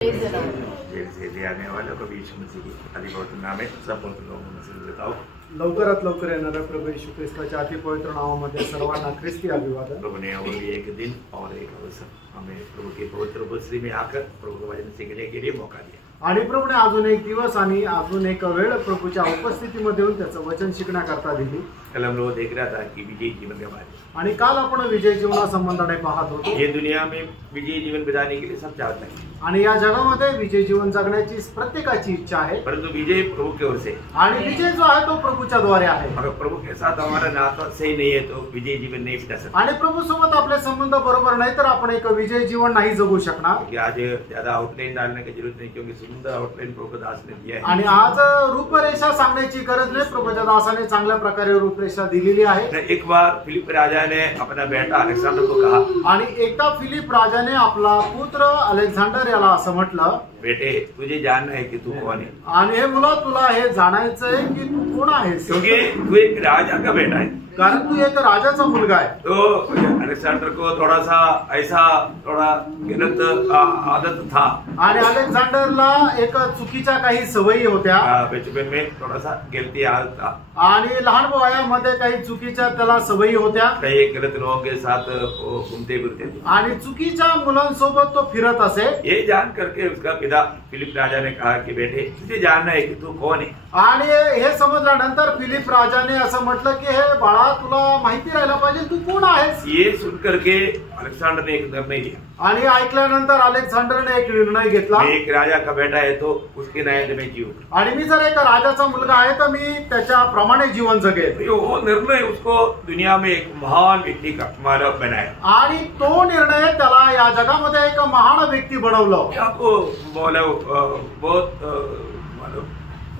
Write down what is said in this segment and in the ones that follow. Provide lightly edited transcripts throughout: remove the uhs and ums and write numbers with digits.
Gel से ले आने वाले प्रभु यीशु मसीह की अति पवित्र नाम में सब पवित्र लोगों में से बताओ। लवकरात लवकर येणाऱ्या प्रभू येशू ख्रिस्ताच्या अति पवित्र नावामध्ये सर्वांना ख्रिस्ती अभिवादन। प्रभु ने और भी एक दिन और एक अवसर हमें प्रभु के पवित्र उपस्थिति में आकर प्रभु के वचन सीखने के लिए मौका दिया आणि प्रभूने अजून एक दिवस आणि अजून एक वेळ प्रभूच्या उपस्थितीमध्ये येऊन त्याचं वचन शिकण्याकरता दिली। कल हम लोग देख रहा था कि विजयी जीवन के बारे में, आणि काल आपण विजय जीवनासंबंधाने पाहत होतो। ये दुनिया में विजयी जीवन बिताने के लिए सब चाहते हैं आणि या जगामध्ये विजय जीवन जगण्याची प्रत्येकाची इच्छा आहे, परंतु विजय प्रभु की ओर से आणि विजय जो आहे तो प्रभूच्या द्वारे आहे। अगर प्रभु के साथ हमारा नाता सही नहीं है तो विजय जीवन नहीं बिता सकते। आणि प्रभू सोबत आपले संबंध बरोबर नाही तर आपण एक विजय जीवन नाही जगू शकणार। क्योंकि आज ज्यादा आउटलाइन डालने की जरूरत नहीं, क्योंकि सुंदर आउटलाइन प्रभु दास ने दिया है। आणि आज रूपरेषा सांगण्याची गरज नाही, प्रभूच्या दासाने चांगल्या प्रकारे रूपरेषा दिलेली आहे। एक बार फिलिप राजा ने अपना बेटा अलेक्जेंडर को कहा, आणि एकदा फिलिप राजाने आपला पुत्र अलेक्झांडर याला असं म्हटलं, बेटे तुझे जानना है कि तू कौन है, आणि हे मुला तुला हे जाणायचं आहे की तू कोण आहेस, क्योंकि तू एक राजा का बेटा है। कारण तू एक राजाचा मुलगा आहे। तो अलेक्जेंडर को थोड़ा सा ऐसा थोड़ा गलत आदत था, आणि अलेक्झांडरला एक चुकीच्या काही सवयी होत्या, बचपन में थोड़ा सा गलती आदत था, आणि लहान वयामध्ये काही चुकीच्या त्याला सवयी होत्या, कई गलत लोगों के साथ वो घूमते फिरते थे, आणि चुकीच्या मुलांसोबत तो फिरत असे। ये जान करके उसका पिता फिलिप राजा ने कहा कि बेटे तुझे जानना है कि तू कौन है। आणि हे समजल्यानंतर फिलिप राजाने असं म्हटलं की हे बाळा तुला माहिती राहिला पाहिजे तू कोण आहेस। ये सुन करके अलेक्जेंडर ने एक निर्णय लिया, आणि ऐकल्यानंतर अलेक्झांडरने एक निर्णय घेतला, मैं एक राजा का बेटा है तो उसके न्याय में जीव, आणि मी जर एक राजाचा मुलगा आहे तर मी त्याच्याप्रमाणे जीवन जगेल। वो निर्णय उसको दुनिया में एक महान व्यक्ति का मानव बनाया, आणि तो निर्णय त्याला या जगामध्ये एक महान व्यक्ती बनवलं। आपको बोला बहुत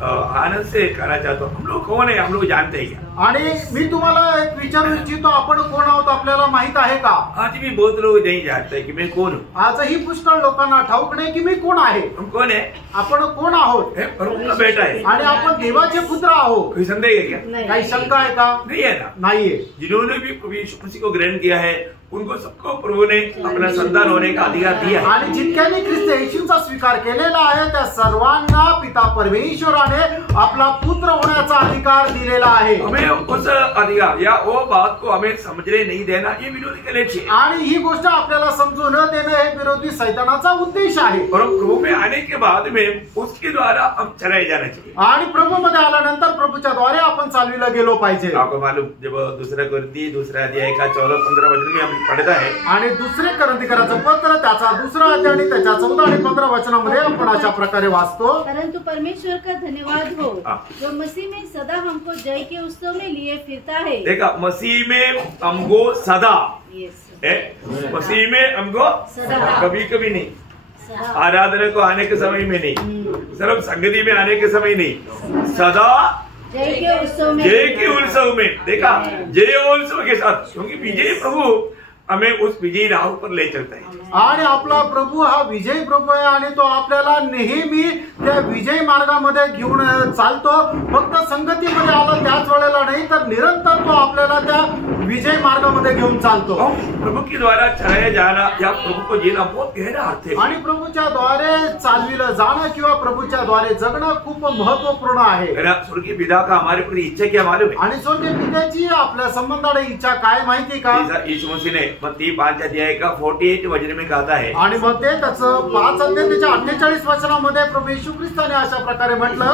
आनंद से कहना चाहता हूँ, हम लोग कौन है हम लोग जानते हैं क्या? आणि मी तुम्हाला एक विचारू इच्छितो, आपण कोण आहोत आपल्याला माहित आहे का? आज भी बहुत लोग नहीं जानते कि मैं कौन हूँ। आजही पुष्कळ लोकांना ठाऊक नाही की मी कोण आहे। हम कौन है? आपण कोण आहोत? प्रभु का बेटा है, आणि आपण देवाचे पुत्र आहोत। कोई संदेह है क्या? काही शंका आहे का? नहीं है ना। नाहीये। जिन्होंने भी प्रभु यीशु मसीह को ग्रहण किया है उनको सबको प्रभु ने अपना संतान होने का अधिकार दिया है, आणि जितक्यांनी ख्रिस्त येशूचा स्वीकार केलेला आहे त्या सर्वांना पिता परमेश्वराने आपला पुत्र होण्याचा अधिकार दिलेला आहे। हमें उस अधिकार या वो बात को हमें समझने नहीं देना, ये विरोधी का लक्ष्य है। आणि ही गोष्ट आपल्याला समजून न देणं हे विरोधी सैतानाचा उद्देश आहे। और प्रभु में आने के बाद में उसके द्वारा हम चलाए जाना चाहिए, आणि प्रभू मध्ये आल्यानंतर प्रभूच्या द्वारे आपण चालविला गेलो पाहिजे। आपको मालूम जब दूसरा अध्याय का 14-15 वचन में हम पढ़ता है, आणि दुसरे करंथीकराचं पत्र त्याचा दुसरा अध्याय आणि त्याच्या 14 आणि 15 वचनामध्ये आपण अशा प्रकारे वाचतो, परंतु परमेश्वर का धन्यवाद हो जो मसीह में सदा हमको जय के उत्सव में लिए फिरता है। देखा, मसीह में हमको सदा, मसीह में हमको कभी कभी नहीं, आराधना को आने के समय में नहीं, सिर्फ संगति में आने के समय नहीं, सदा जय के उत्सव में। देखा, जय उत्सव के साथ, क्योंकि विजय प्रभु हमें उस विजयी राह पर ले चलता है। आणि आपला प्रभू हा विजय प्रभू आहे आणि तो आपल्याला नेहमी त्या विजय मार्गामध्ये घेऊन चालतो। फक्त संगतीमध्ये आला त्याच वेळेला नाही तर निरंतर तो आपल्याला त्या विजय मार्गामध्ये घेऊन चालतो। प्रभु के द्वारा चलाया जाना या प्रभु को जीना बहुत गहरा अर्थ है, आणि प्रभूच्या द्वारे चालविलं जाणं किंवा प्रभूच्या द्वारे जगणं खूप महत्वपूर्ण आहे। स्वर्गीय पिता का हमारे प्रति इच्छा क्या मालूम है? आणि स्वर्गीय पित्याची आपल्या संबंधाने इच्छा काय माहिती का? यीशु मसीह ने मत्ती 5 अध्याय का 48 वचन में कहता है, आणि मग ते त्याचं 5 अध्याय त्याच्या 48 वचनामध्ये प्रभू येशू ख्रिस्ताने अशा प्रकारे म्हटलं,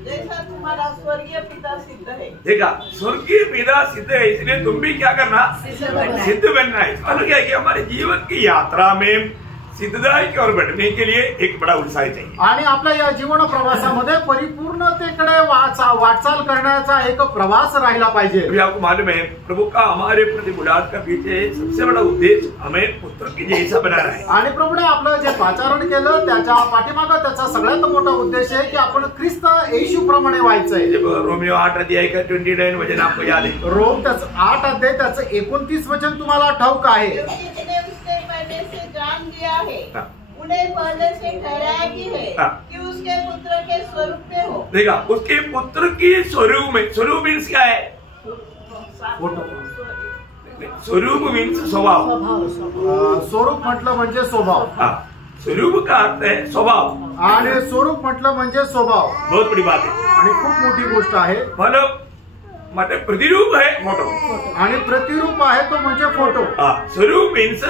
जैसा तुम्हारा स्वर्गीय पिता सिद्ध है। देखा, स्वर्गीय पिता सिद्ध है, इसलिए तुम भी क्या करना? सिद्ध बनना है। मतलब क्या है कि हमारे जीवन की यात्रा में सिद्धता की ओर बढ़ने के लिए एक बड़ा उत्साह चाहिए, आणि आपल्या या जीवन प्रवासामध्ये परिपूर्णतेकडे वाटचाल करण्याचा एक प्रवास राहिला पाहिजे। अभी आपको मालूम है प्रभु का हमारे प्रति बुलाहट का पीछे सबसे बड़ा उद्देश्य हमें पुत्र की जैसा बनाना है। आणि प्रभूने आपलं जे पाचारण केलं त्याच्या पाठीमागे त्याचा सगळ्यात मोठा उद्देश आहे की आपण ख्रिस्त येशू प्रमाणे व्हायचंय। जब रोमियो 8 अध्याय का 29 वचन आपको याद है, रोम त्याचं 8 अध्याय त्याचं 29 वचन तुम्हाला ठाऊक आहे, जान लिया है, उन्हें पहले से ठहराया भी है कि उसके पुत्र के स्वरूप में हो। देखा, उसके पुत्र के स्वरूप में, स्वरूप मीन्स क्या है? स्वरूप मीन्स स्वभाव. स्वरूप म्हटलं म्हणजे स्वभाव. स्वरूप का अर्थ है स्वभाव, आणि स्वरूप म्हटलं म्हणजे स्वभाव. बहुत बड़ी बात है आणि खूप मोठी गोष्ट आहे. मतलब प्रतिरूप है फोटो, आणि प्रतिरूप आहे तो म्हणजे फोटो. स्वरूप मीन्स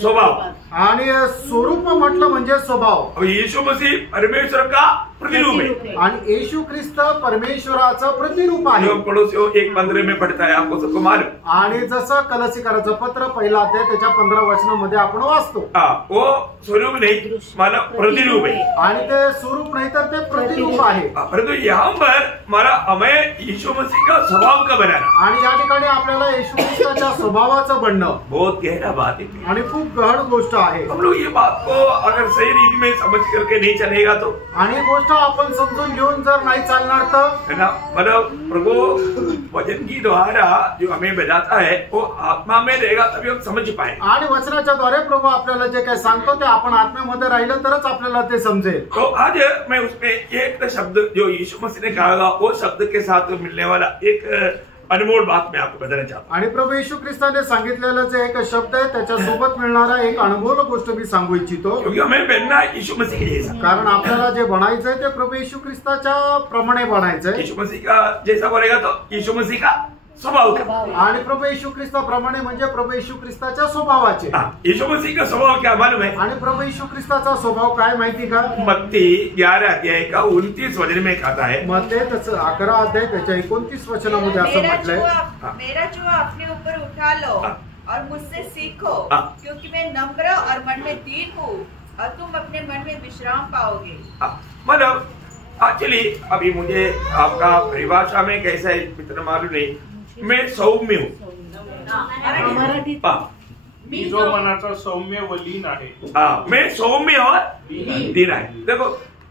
स्वभाव, आणि स्वरूप म्हटलं म्हणजे स्वभाव. यीशु मसीह परमेश्वर का प्रतिरूप है, आणि येशू ख्रिस्त परमेश्वराचं प्रतिरूप आहे. पड़ोसियों 1:15 में पढ़ता है, आपको सबको मालूम. आणि जसं कलसीकराचं पत्र पहिला अध्याय त्याच्या 15 वचनामध्ये आपण वाचतो. वो स्वरूप नहीं माना प्रतिरूप है, आणि ते स्वरूप नाही तर ते प्रतिरूप आहे. परंतु यहाँ पर माना हमें यीशु मसीह का स्वभाव का बनाना, आणि या ठिकाणी आपल्याला येशू ख्रिस्ताच्या स्वभावाचं बनणं बहुत गहरा बात है आणि खूप गहन गोष्ट आहे. हम लोग ये बात को अगर सही रीति में समझ करके नहीं चलेगा तो, आणि गोष्ट आपण समजून घेऊन जर नाही चालणार तर, है ना, मतलब प्रभु वचन की द्वारा जो हमें बताता है वो आत्मा में रहेगा तभी हम समझ पाए. आणि वचनाच्या द्वारे प्रभू आपल्याला जे काही सांगतो ते आपण आत्म्यामध्ये राहिलं तरच आपल्याला ते समजेल. तो आज मैं उसमें एक शब्द जो यीशु मसीह ने कहा वो शब्द के साथ मिलने वाला एक अनमोल बात मैं आपको बताना चाहता हूँ. आणि प्रभू येशू ख्रिस्ताने सांगितलेलं जे एक शब्द आहे त्याच्यासोबत मिळणारा एक अनमोल गोष्ट मी सांगू इच्छितो. क्योंकि हमें बनना है यीशु मसीह के जैसा. कारण आपल्याला जे बनायचंय ते प्रभू येशू ख्रिस्ताच्या प्रमाणे बनायचंय. यीशु मसीह का जैसा बोलेगा तो यीशु मसीह का स्वभाव का, आणि प्रभू येशू ख्रिस्ताप्रमाणे म्हणजे प्रभू येशू ख्रिस्ताच्या स्वभावाचे. यीशु मसीह का स्वभाव क्या मालूम है? आणि प्रभू येशू ख्रिस्ताचा स्वभाव काय माहिती का? मत्ती 11 अध्याय का 29 वचन में कहता है. मत्ती 11 अध्याय त्याच्या 29 वचनामध्ये असं म्हटलंय, मेरा जुआ अपने ऊपर उठा लो और मुझसे सीखो, क्योंकि मैं नम्र और मन में दीन हूँ और तुम अपने मन में विश्राम पाओगे. मतलब एक्चुअली अभी मुझे आपका परिभाषा में कैसा है इतना मालूम नहीं. मैं सौम्य हूँ, मी जो मनाचा सौम्य व लीन आहे. मैं सौम्य और दीन है. देखो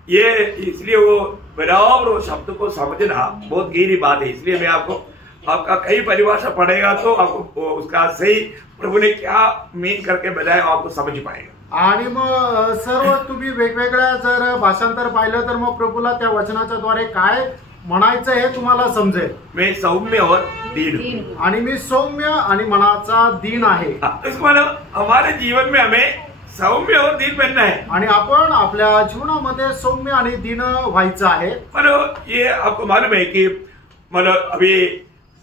ये इसलिए वो बराबर वो शब्द को समझना बहुत गहरी बात है. इसलिए मैं आपको आपका कई परिभाषा पढ़ेगा तो आपको उसका सही प्रभु ने क्या मीन करके बताया आपको समझ पाएगा. आणि मग सर्व तुम्ही वेगवेगळ्या जर भाषांतर पाहिलं तर मग प्रभूला त्या वचनाच्या द्वारे काय म्हणायचं हे तुम्हाला समजेल. मैं सौम्य और दीन हूँ, आणि मी सौम्य आणि मनाचा दीन आहे. इसको मतलब हमारे जीवन में हमें सौम्य और दीन बनना है. आणि आपण आपल्या जीवनामध्ये सौम्य आणि दीन व्हायचं आहे. मतलब ये आपको मालूम है कि मतलब अभी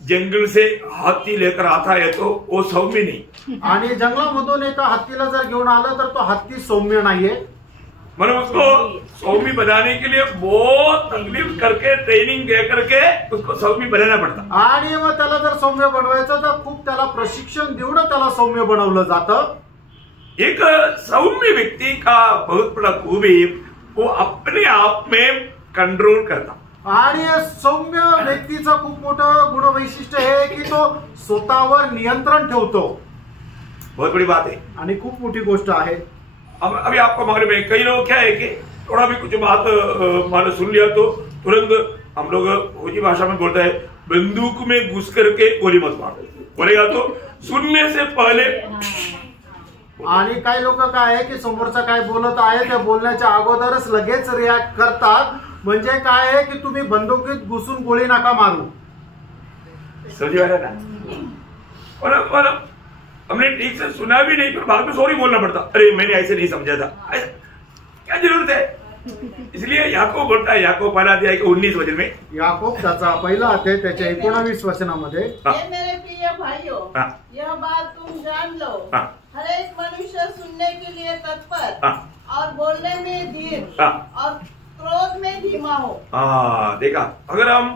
जंगल से हाथी लेकर आता है तो वो सौम्य नहीं. आणि जंगलामधून एका हत्तीला जर घेऊन आलं तर तो हत्ती सौम्य नाहीये. मतलब उसको सौम्य बनाने के लिए बहुत तकलीफ करके ट्रेनिंग दे करके उसको सौम्य बनाना पड़ता. आणि मग त्याला जर सौम्य बनवायचं तर खूप त्याला प्रशिक्षण देऊन त्याला सौम्य बनवलं जातं. एक सौम्य व्यक्ति का बहुत बड़ा खूबी वो अपने आप में कंट्रोल करता. आणि सौम्य व्यक्तीचं खूप मोठं गुणवैशिष्ट्य हे की तो स्वतःवर नियंत्रण ठेवतो. बहुत बड़ी बात है आणि खूप मोठी गोष्ट आहे. अभी आपको मालूम है कई लोग क्या है कि थोड़ा भी कुछ बात मानो सुन लिया तो तुरंत हम लोग फौजी भाषा में बोलता है बंदूक में घुस करके गोली मत मारो. बोलेगा तो सुनने से पहले. आणि काही लोक काय आहे की समोरचा काय बोलत आहे त्या बोलण्याच्या अगोदरच लगेच रिॲक्ट करतात. म्हणजे काय आहे की तुम्ही बंदुकीत घुसून गोळी नका मारू. समझ ना. और हमने ठीक से सुना भी नहीं फिर बाद में सॉरी बोलना पड़ता. अरे मैंने ऐसे नहीं समझा था. क्या जरूरत है? इसलिए याकूब बोलता है, याकूब 1 अध्याय के 19 वचन में, याकूब त्याचा पहिला अध्याय त्याच्या 19 वचनामध्ये, ये मेरे प्रिय भाइयों, यह बात तुम जान लो, हर एक मनुष्य सुनने के लिए तत्पर और बोलने में धीर और क्रोध में धीमा हो. देखा, अगर हम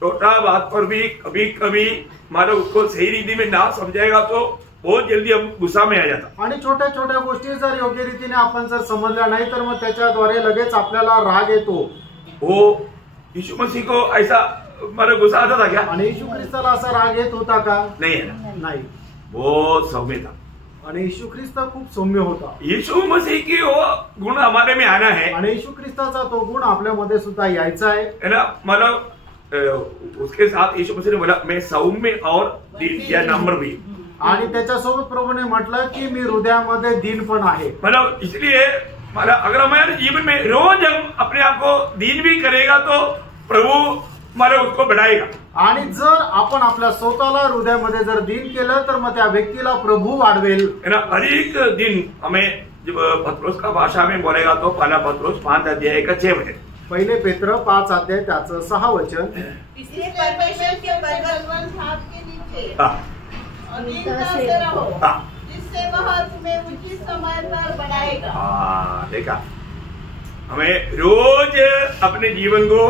छोटा बात पर भी कभी कभी मानो उसको सही रीति में ना समझाएगा तो बहुत जल्दी हम गुस्सा में आ जाता. आणि छोट्या छोट्या गोष्टी जर योग्य रीतीने आपण जर समजल्या नाही तर मग त्याच्याद्वारे लगेच आपल्याला राग येतो. वो यीशु मसीह को ऐसा मानो गुस्सा आता था क्या? आणि येशू ख्रिस्ताला असा राग येत होता का? नहीं है ना. नाही. बहुत सौम्य था. आणि येशू ख्रिस्त खूप सौम्य होता. यीशु मसीह की वो गुण हमारे में आना है. आणि येशू ख्रिस्ताचा तो गुण आपल्यामध्ये सुद्धा यायचा आहे ना. मतलब उसके साथ यीशु मसीह ने बोला मैं सौम्य और दीन या नम्र भी. आणि त्याच्यासोबत प्रभूने म्हटलं की मी हृदयामध्ये दीन पण आहे. मतलब इसलिए अगर हमारे जीवन में रोज हम अपने आप को दीन भी करेगा तो प्रभु मतलब उसको बढ़ाएगा. आणि जर आपण आपल्या स्वतःला हृदयामध्ये जर दिन केलं तर मग त्या व्यक्तीला प्रभू वाढवेल. अधिक दिन हमें जब पत्रोस का भाषा में बोलेगा तो पहला पत्रोस 5 अध्याय का 6 वचन. पहिले पेत्र 5 अध्याय त्याचं 6 वचन. इसलिए परमेश्वर के बलवंत हाथ के नीचे दीनता से रहो, जिससे वह तुम्हें उचित समय पर बढ़ाएगा. देखा, हमें रोज अपने जीवन को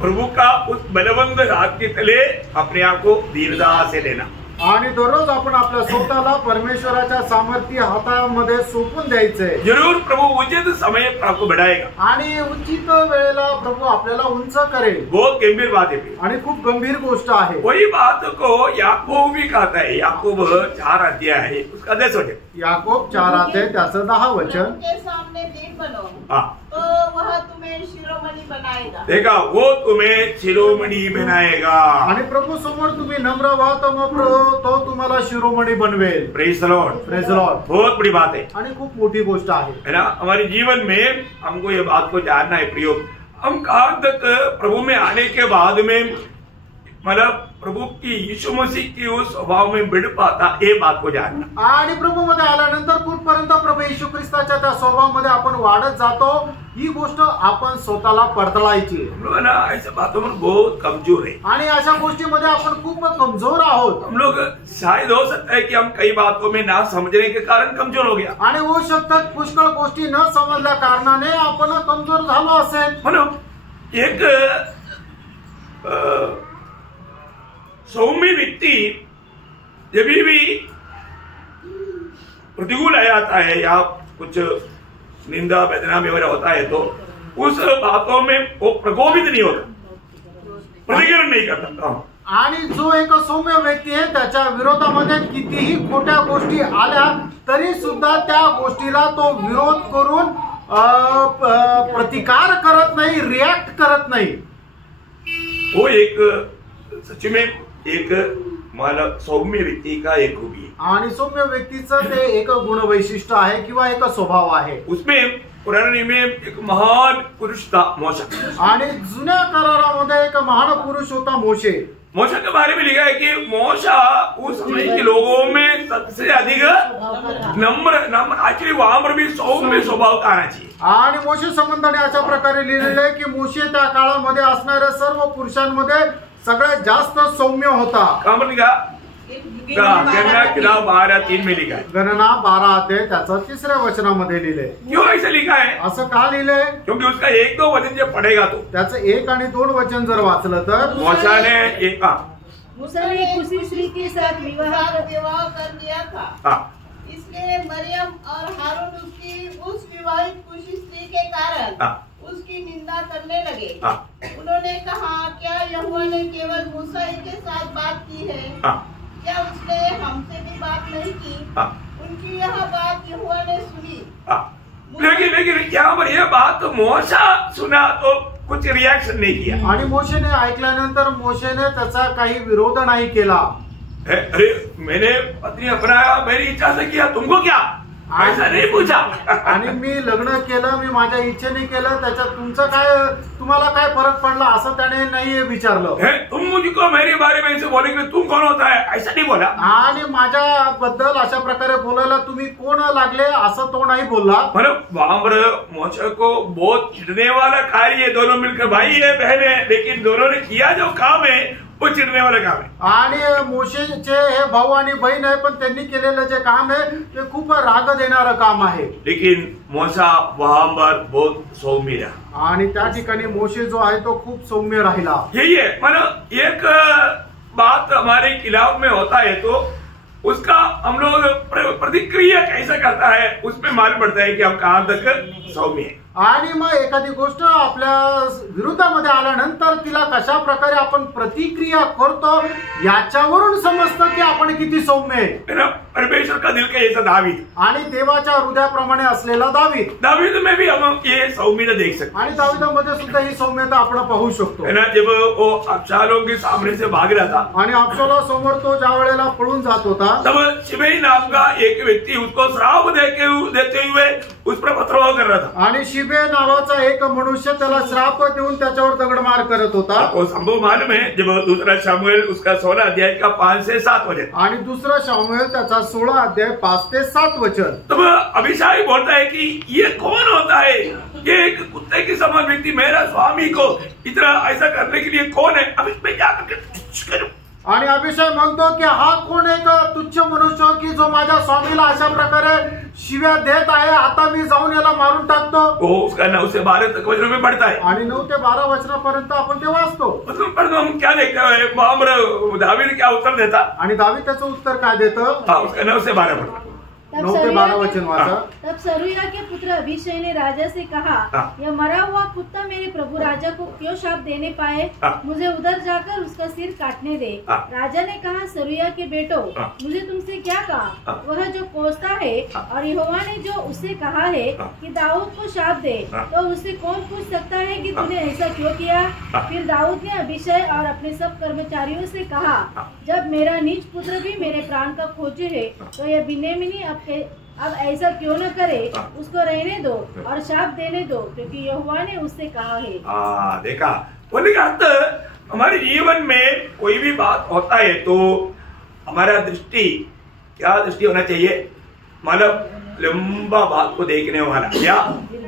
प्रभु का उस बलवंत हाथ के तले अपने आप को दीनता से लेना. आणि दररोज आपण आपल्या स्वतःला परमेश्वराच्या सामर्थ्य हातामध्ये सोपून द्यायचंय. जरूर प्रभु उचित समय पर आपको बढ़ाएगा. आणि उचित वेळेला प्रभु आपल्याला उंच करेल. बहुत गंभीर बात है आणि खूप गंभीर गोष्ट आहे. वही बात को याकूब भी कहता है. याकूब 4 अध्याय है उसका 10 वचन. याकूब 4 अध्याय त्याचं 10 वचन. उनके सामने दीन बनो, तो वह तुम्हें शिरोमणि बनाएगा. देखा, वो तुम्हें शिरोमणि बनाएगा. आणि प्रभू समोर तुम्ही नम्र व्हा तर मग तो तुम्हाला शिरोमणी बनवेल. Praise the Lord. Praise the Lord. बहुत बड़ी बात है. आणि खूप मोठी गोष्ट आहे, है ना. हमारे जीवन में हमको ये बात को जानना है प्रियो, हम कहाँ तक प्रभु में आने के बाद में मतलब प्रभु की यीशु मसीह की उस स्वभाव में बढ़ पाता, ये बात को जानना. आणि प्रभू मध्ये आल्यानंतर कुठपर्यंत प्रभू येशू ख्रिस्ताच्या त्या स्वभावामध्ये आपण वाढत जातो, ही गोष्ट आपण स्वतःला पडताळायची. हम लोग ना ऐसे बातों में बहुत कमजोर है. आणि अशा गोष्टीमध्ये आपण खूप कमजोर आहोत. हम लोग शायद हो सकता है कि हम कई बातों में ना समझने के कारण कमजोर हो गया. आणि होऊ शकतात पुष्कळ गोष्टी न समजल्या कारणाने आपण कमजोर झालो असेल. म्हणून एक सौम्य व्यक्ति जब भी प्रतिकूल आ जाता है या कुछ निंदा वेदना में होता है तो उस बातों में वो प्रकोपित नहीं होता, प्रतिक्रिया नहीं करता. आणि जो एक सौम्य व्यक्ती आहे त्याच्या विरोधामध्ये कितीही खोट्या गोष्टी आल्या तरी सुद्धा त्या गोष्टीला तो विरोध करून प्रतिकार करत नाही, रिॲक्ट करत नाही. वो एक सच में एक मला सौम्य व्यक्ती का एक खूबी है. आणि सौम्य व्यक्तीचं ते एक गुण वैशिष्ट्य आहे किंवा एक स्वभाव आहे. उसमें पुराने में एक महान पुरुष था मोशा. आणि जुन्या करारामध्ये एक महान पुरुष होता मोशे. मोशा के बारे में लिखा है कि मोशा उस समय के लोगों में सबसे अधिक नम्र एक्चुअली वहां पर भी सौम्य स्वभाव का आना चाहिए. आणि मोशे संबंधाने अशा प्रकारे लिहिलेलं आहे की मोशे त्या काळामध्ये असणाऱ्या सर्व पुरुषांमध्ये सगळ्यात जास्त सौम्य होता. कहाँ लिखा? गणना किताब 12:3 में लिखा है. गणना 12 अध्याय त्याचा 3ऱ्या वचनामध्ये लिहिले. क्यों ऐसा लिखा है? असं का लिहिलंय? क्योंकि उसका 1-2 वचन जब पढ़ेगा तो त्याचं 1 आणि 2 वचन जर वाचलं तर मूसा ने मूसा ने कुशी स्त्री के साथ विवाह कर दिया था. इसलिए मरियम और हारून उसकी उस विवाहित कुशी स्त्री के कारण उसकी निंदा करने लगे. उन्होंने कहा, क्या यहोवा ने केवल मूसा ही के साथ बात की है? क्या उसने हमसे भी बात नहीं की? उनकी यह बात यहोवा ने सुनी. लेकिन यहाँ पर यह बात मोशा सुना तो कुछ रिएक्शन नहीं किया. आणि मोशेने ऐकल्यानंतर मोशेने त्याचा काही विरोध नाही केला. अरे मैंने पत्नी अपनाया, मेरी इच्छा से किया, तुमको क्या? ऐसा नहीं पूछा. आणि मी लग्न केलं, मी माझ्या इच्छेने केलं, त्याच्यात तुमचं काय, तुम्हाला काय फरक पडला असं त्याने नाही विचारलं. तुम मुझको मेरे बारे में ऐसे बोलेंगे, तुम कौन होता है, ऐसा नहीं बोला. आणि माझ्या बद्दल अशा प्रकारे बोलायला तुम्ही कोण लागले असं तो नाही बोलला. मतलब वहां पर मोशे को बहुत चिढ़ने वाला कार्य है. दोनों मिलकर भाई है बहन है, लेकिन दोनों ने किया जो काम है वो चिढ़ने वाला काम है. आणि मोशेचे हे भाऊ आणि बहीण आहे, पण त्यांनी केलेलं जे काम आहे ते खूप राग देणारं काम आहे. लेकिन मोशा वहां पर बहुत सौम्य रहा. आणि त्या ठिकाणी मोशे जो आहे तो खूप सौम्य राहिला. यही है. मतलब एक बात हमारे खिलाफ में होता है तो उसका हम लोग प्रतिक्रिया कैसा करता है उसमें मालूम पड़ता है कि हम कहाँ तक सौम्य है. आणि मग एखादी गोष्ट आपल्या विरोधामध्ये आल्यानंतर तिला कशा प्रकारे आपण प्रतिक्रिया करतो याच्यावरून समजतं की आपण किती सौम्य आहे. परमेश्वर का दिल का ऐसा दावीद. आणि देवाच्या हृदयाप्रमाणे असलेला दावीद में भी हम ये सौम्यता देख सकते. आणि दावीदामध्ये सुद्धा ही सौम्यता आपण पाहू शकतो. है ना. जब वो अबशालोम के सामने से भाग रहा था आणि अबशालोम समोर तो ज्या वेळेला पळून जात होता तब शिमई नाम का एक व्यक्ति उसको श्राप देते हुए उस पर पथराव कर रहा था। आणि शिबे नावाचा एक मनुष्य त्याला श्राप देऊन त्याच्यावर दगडमार करत होता। वो संभव मालूम है जब दूसरा शमूएल उसका 16 अध्याय का 5 से 7 वचन, आणि दुसरा शमूएल त्याचा 16 अध्याय 5 ते 7 वचन। तब अभिषाई बोलता है कि ये कौन होता है, ये एक कुत्ते के समान व्यक्ति मेरा स्वामी को इतना ऐसा करने के लिए कौन है, अब इसमें जाकर करूं। आणि अभिषय म्हणतो की हा कोण एक तुच्छ मनुष्य की जो माझ्या स्वामीला अशा प्रकारे शिव्या देत आहे, आता मी जाऊन याला मारून टाकतो। वो उसका 9 से 12 तक वचनों में पढ़ता है आणि 9 ते 12 वचनापर्यंत आपण ते वाचतो। मतलब पर हम क्या देखते हैं, दावीद क्या उत्तर देता, आणि दावीद त्याचं उत्तर काय देतं? हाँ उसका 9 से 12 पढ़ता। 9 ते 12 वचन वाचा। तब सरूया के पुत्र अभिषय ने राजा से कहा, यह मरा हुआ कुत्ता मेरे प्रभु राजा को क्यों शाप देने पाए, मुझे उधर जाकर उसका सिर काटने दे। राजा ने कहा, सरूया के बेटो, मुझे तुमसे क्या कहा, वह जो कोसता है और यहोवा ने जो उससे कहा है कि दाऊद को शाप दे, तो उससे कौन पूछ सकता है कि तूने ऐसा क्यों किया। फिर दाऊद ने अभिषय और अपने सब कर्मचारियों से कहा, जब मेरा निज पुत्र भी मेरे प्राण का खोजी है, तो यह बिन्यामीनी अब ऐसा क्यों न करे, उसको रहने दो और शाप देने दो, क्योंकि यहोवा ने उससे कहा है। देखा, बोलने का अर्थ हमारे जीवन में कोई भी बात होता है तो हमारा दृष्टि क्या दृष्टि होना चाहिए, मतलब लंबा बात को देखने वाला या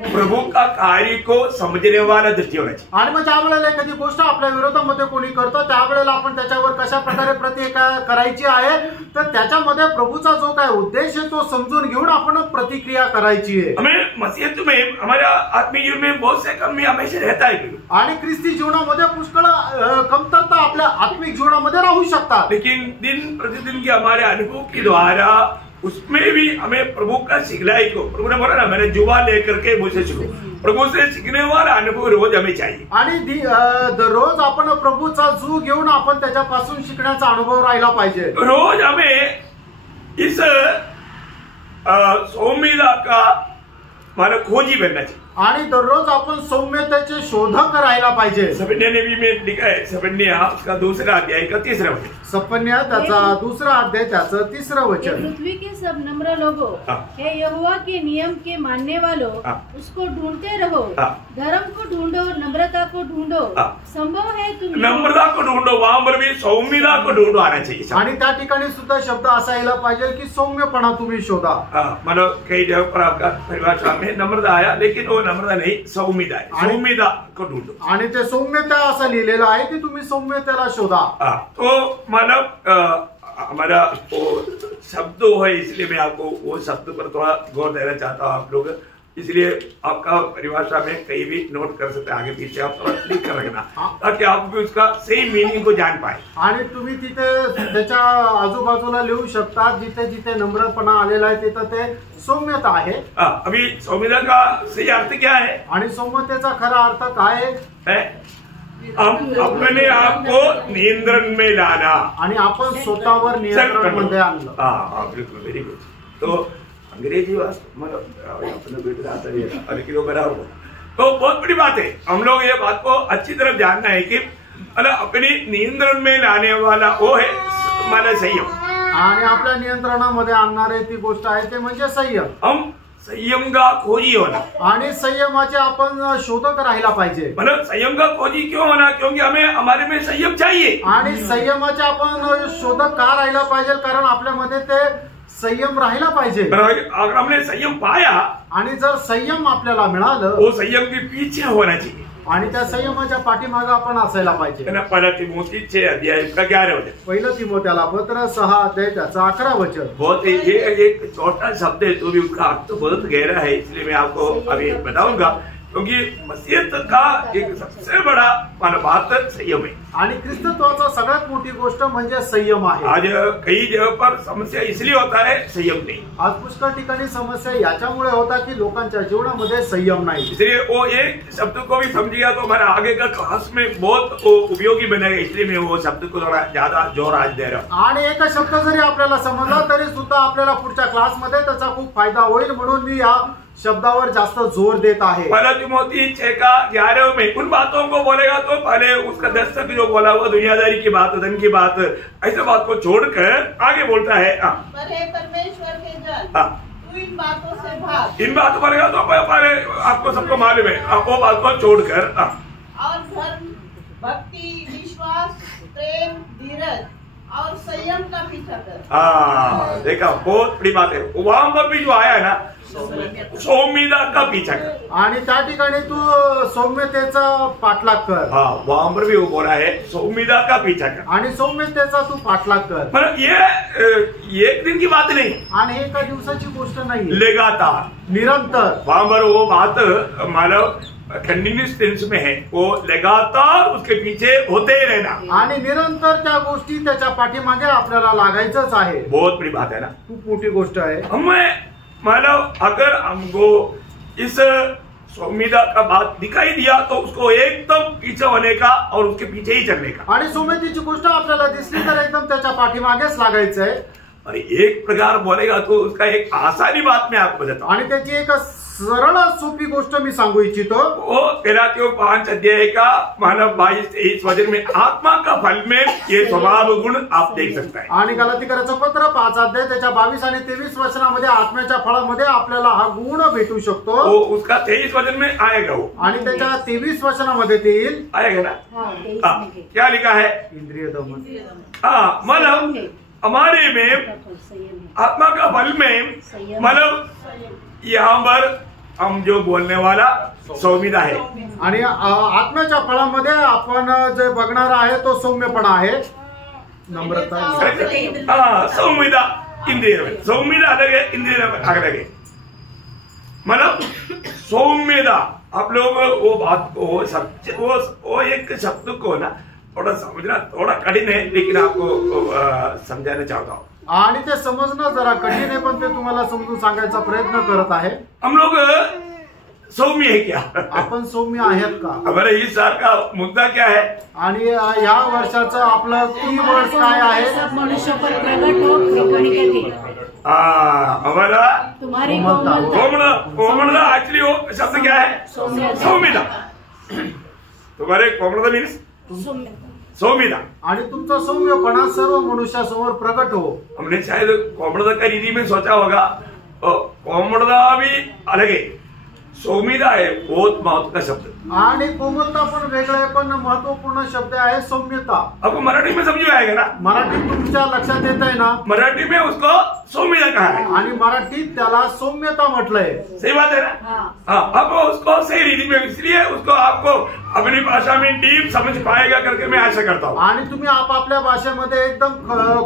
प्रभू का कार्य को समझने वाला दृष्टी होना चाहिए। आणि मग ज्या वेळेला एखादी गोष्ट आपल्या विरोधामध्ये कोणी करतो त्यावेळेला आपण त्याच्यावर कशा प्रकारे प्रतिक्रिया करायची आहे, तर त्याच्यामध्ये प्रभूचा जो काय उद्देश आहे तो समजून घेऊन आपण प्रतिक्रिया करायची आहे। हमें मसीहत में हमारा आत्मिक जीवन में बहुत से कमी हमेशा रहता है, आणि ख्रिस्ती जीवनामध्ये पुष्कळ कमतरता आपल्या आत्मिक जीवनामध्ये राहू शकतात, लेकिन दिन प्रतिदिन के हमारे अनुभव के द्वारा उसमें भी हमें प्रभु का सिखलाई को, प्रभु ने बोला ना, मैंने जुबा लेकर के मुझसे सीखो, प्रभु से सीखने वाला अनुभव रोज हमें चाहिए। आणि दररोज आपण प्रभूचा जू घेऊन आपण त्याच्यापासून शिकण्याचा अनुभव राहिला पाहिजे। रोज हमें इस सौम्यता का माना खोजी बनना चाहिए, आणि दररोज आपण सौम्यतेचे शोधक राहायला पाहिजे। सपन्या ने भी में लिखा है, सपन्या उसका 2 अध्याय का 3 वचन, सपन्या त्याचा 2 अध्याय त्याचं 3 वचन। पृथ्वी के सब नम्र लोगों, हे यहोवा के नियम के मानने वालों, उसको ढूंढते रहो, धर्म को ढूंढो, नम्रता को ढूंढो, संभव है तुम नम्रता को ढूंढो, वहां पर भी सौम्यता को ढूंढो आना चाहिए। आणि त्या ठिकाणी सुद्धा शब्द असायला पाहिजे की सौम्यपणा तुम्ही शोधा। मतलब कई जगह पर आपका परिभाषा में नम्रता आया, लेकिन वो नम्रता नहीं, सौम्यता है, सौम्यता को ढूंढो। आणि ते सौम्यता असं लिहिलेलं आहे की तुम्ही सौम्यतेला शोधा। तो मतलब हमारा वो शब्द है, इसलिए मैं आपको वो शब्द पर थोड़ा गौर देना चाहता हूँ आप लोग, इसलिए आपका परिभाषा में कहीं भी नोट कर सकते हैं, आगे पीछे आप थोड़ा क्लिक कर रखना ताकि आप भी उसका सही मीनिंग को जान पाए। आणि तुम्ही तिथे त्याच्या आजूबाजूला लिहू शकता, जिथे जिथे नम्रपणा आलेला आहे तिथे ते सौम्यता आहे। अभी सौम्यता का सही अर्थ क्या है, आणि सौम्यतेचा खरा अर्थ काय है? हम अपने आप को नियंत्रण में लाना, आणि आपण स्वतःवर नियंत्रण मध्ये आणलं। बिल्कुल, वेरी गुड। तो अंग्रेजी बराबर, तो बहुत बड़ी बात है, हम लोग ये बात को अच्छी तरह जानना है कि मतलब अपनी नियंत्रण में लाने वाला वो है हमारा संयम, आणि आपल्या नियंत्रणामध्ये आणणारे ती गोष्ट आहे ते म्हणजे संयम। हम संयम का खोजी होना, आणि संयमाचे आपण शोधक राहिला पाहिजे। मतलब संयम का खोजी क्यों होना, क्योंकि हमें हमारे में संयम चाहिए। आणि संयमाचे आपण शोधक का राहिला पाहिजे, कारण आपल्यामध्ये ते संयम राहिला पाहिजे। अगर हमने संयम पाया, आणि जर संयम आपल्याला मिळालं, वो संयम के पीछे होना चाहिए, आणि त्या संयमाच्या पाठीमागे आपण असायला पाहिजे। पहिला तिमोथी 6 अध्याय का 11 वचन, पहिलं तिमोथेला पत्र 6 अध्याय त्याचा 11 वचन। बहुत ये एक छोटा शब्द है तो भी उसका अर्थ बहुत गहरा है, इसलिए मैं आपको अभी बताऊंगा, क्योंकि मसीहत का एक सबसे बड़ा बात संयम है, आणि ख्रिस्तत्वाचा सगळ्यात मोठी गोष्ट म्हणजे संयम आहे। आज कई जगह पर समस्या इसलिए होता है संयम नहीं, आज पुष्कळ ठिकाणी समस्या याच्यामुळे होता की लोकांच्या जीवनामध्ये संयम नाही। इसलिए वो एक शब्द को भी समझिएगा तो हमारा आगे का क्लास में बहुत उपयोगी बनेगा, इसलिए मैं वो शब्द को थोड़ा ज्यादा जोर आज दे रहा हूँ। आणि एक शब्द जरी आपल्याला समजला तरी सुद्धा आपल्याला पुढच्या क्लासमध्ये त्याचा खूप फायदा होईल, म्हणून मी या शब्दावर जास्त जोर देत आहे। पहिला तिमोथी 6 का 11 में उन बातों को बोलेगा तो पहले उसका 10 तक जो बोला वो दुनियादारी की बात, धन की बात, ऐसे बात को छोड़कर आगे बोलता है, परमेश्वर के जन, तू इन बातों से भाग। इन बातों पर आपको सबको मालूम है, आपको बात को छोड़कर और धर्म, भक्ति, विश्वास, प्रेम, धीरज और संयम का पीछा कर। देखा, बहुत बड़ी बात है। वहां पर भी जो आया है ना, सौम्यता का पीछा कर, आणि त्या ठिकाणी तू सौम्यतेचा पाठलाग कर। वहां पर भी वो बोला है सौम्यता का पीछा कर, आणि सौम्यतेचा तू पाठलाग कर। पर ये एक दिन की बात नहीं, आणि एका दिवसाची गोष्ट नाही, लगातार, निरंतर। वहां पर वो बात मानव कंटिन्यूस टेंस में है, वो लगातार उसके पीछे होते ही रहना, आणि निरंतर त्या गोष्टी त्याच्या पाठीमागे आपल्याला लागायचंच आहे। बहुत बड़ी बात है ना, खूप मोठी गोष्ट आहे। हमें मानव अगर हमको इस सौम्यता का बात दिखाई दिया तो उसको एकदम पीछे होने का और उसके पीछे ही चलने का। आणि सौम्यतेची गोष्ट आपल्याला दिसली तर एकदम त्याच्या पाठीमागेच लागायचंय। और एक प्रकार बोलेगा तो उसका एक आसानी बात मैं आपको बताता हूं, आणि त्याची एक सरळ सोपी गोष्ट मी सांगू इच्छितो। वो गलातियों 5 अध्याय का मानव 22-23 वचन में आत्मा का फल में ये स्वभाव गुण आप देख सकता है। आणि गलातीकराचं पत्र 5 अध्याय त्याच्या 22 आणि 23 वचनामध्ये आत्म्याच्या फळामध्ये आपल्याला हा गुण भेटू शकतो। वो उसका 23 वचन में आएगा वो, आणि त्याच्या 23 वचनामध्ये ते येईल, आएगा ना। क्या लिखा है? इंद्रिय दमन। मतलब हमारे में आत्मा का फल में मतलब यहाँ पर हम जो बोलने वाला सौम्यता है, आणि आत्म्याच्या फळामध्ये आपण जे बघणार आहे तो सौम्यपणा आहे, नम्रता। सौम्यता इंद्रिय में, सौम्यता अलग है, इंद्रिय अलग है। मतलब सौम्यता आप लोग वो बात को वो एक शब्द को ना थोड़ा समझना थोड़ा कठिन है, लेकिन आपको समझाना चाहता हूँ। आणि ते समजणं जरा कठीण आहे, पण ते तुम्हाला समजून सांगायचा प्रयत्न करत आहे। हम लोग सौम्य है क्या? आपण सौम्य आहेत का? हमारे इस साल का मुद्दा क्या है? आणि या वर्षाचं आपलं कीवर्ड काय आहे? सब मनुष्य पर प्रगट हो कृपाणिक थे। हमारा तुम्हारी कोमलता एक्चुअली वो शब्द क्या है? सौम्यता। तुम्हारे कोमलता मीन्स सौम्यता, आणि तुमचा सौम्यपणा सर्व मनुष्यासमोर प्रकट हो। हमने शायद कोमलता का रीति में सोचा होगा, कोमलता भी अलग है, सौम्यता है बहुत महत्व का शब्द। आणि कोमलता पण वेगळा आहे, पण महत्वपूर्ण शब्द आहे सौम्यता। आपको मराठी में समझ में आएगा ना? मराठीत तुमच्या लक्षात येत आहे ना? मराठी में उसको सौम्यता कहा है, आणि मराठीत त्याला सौम्यता म्हटलंय। सही बात है ना? हाँ, अब उसको सही रीति में, इसलिए उसको आपको अपनी भाषा में डीप समझ पाएगा करके मैं आशा करता हूँ। आणि तुम्ही आपापल्या भाषेमध्ये एकदम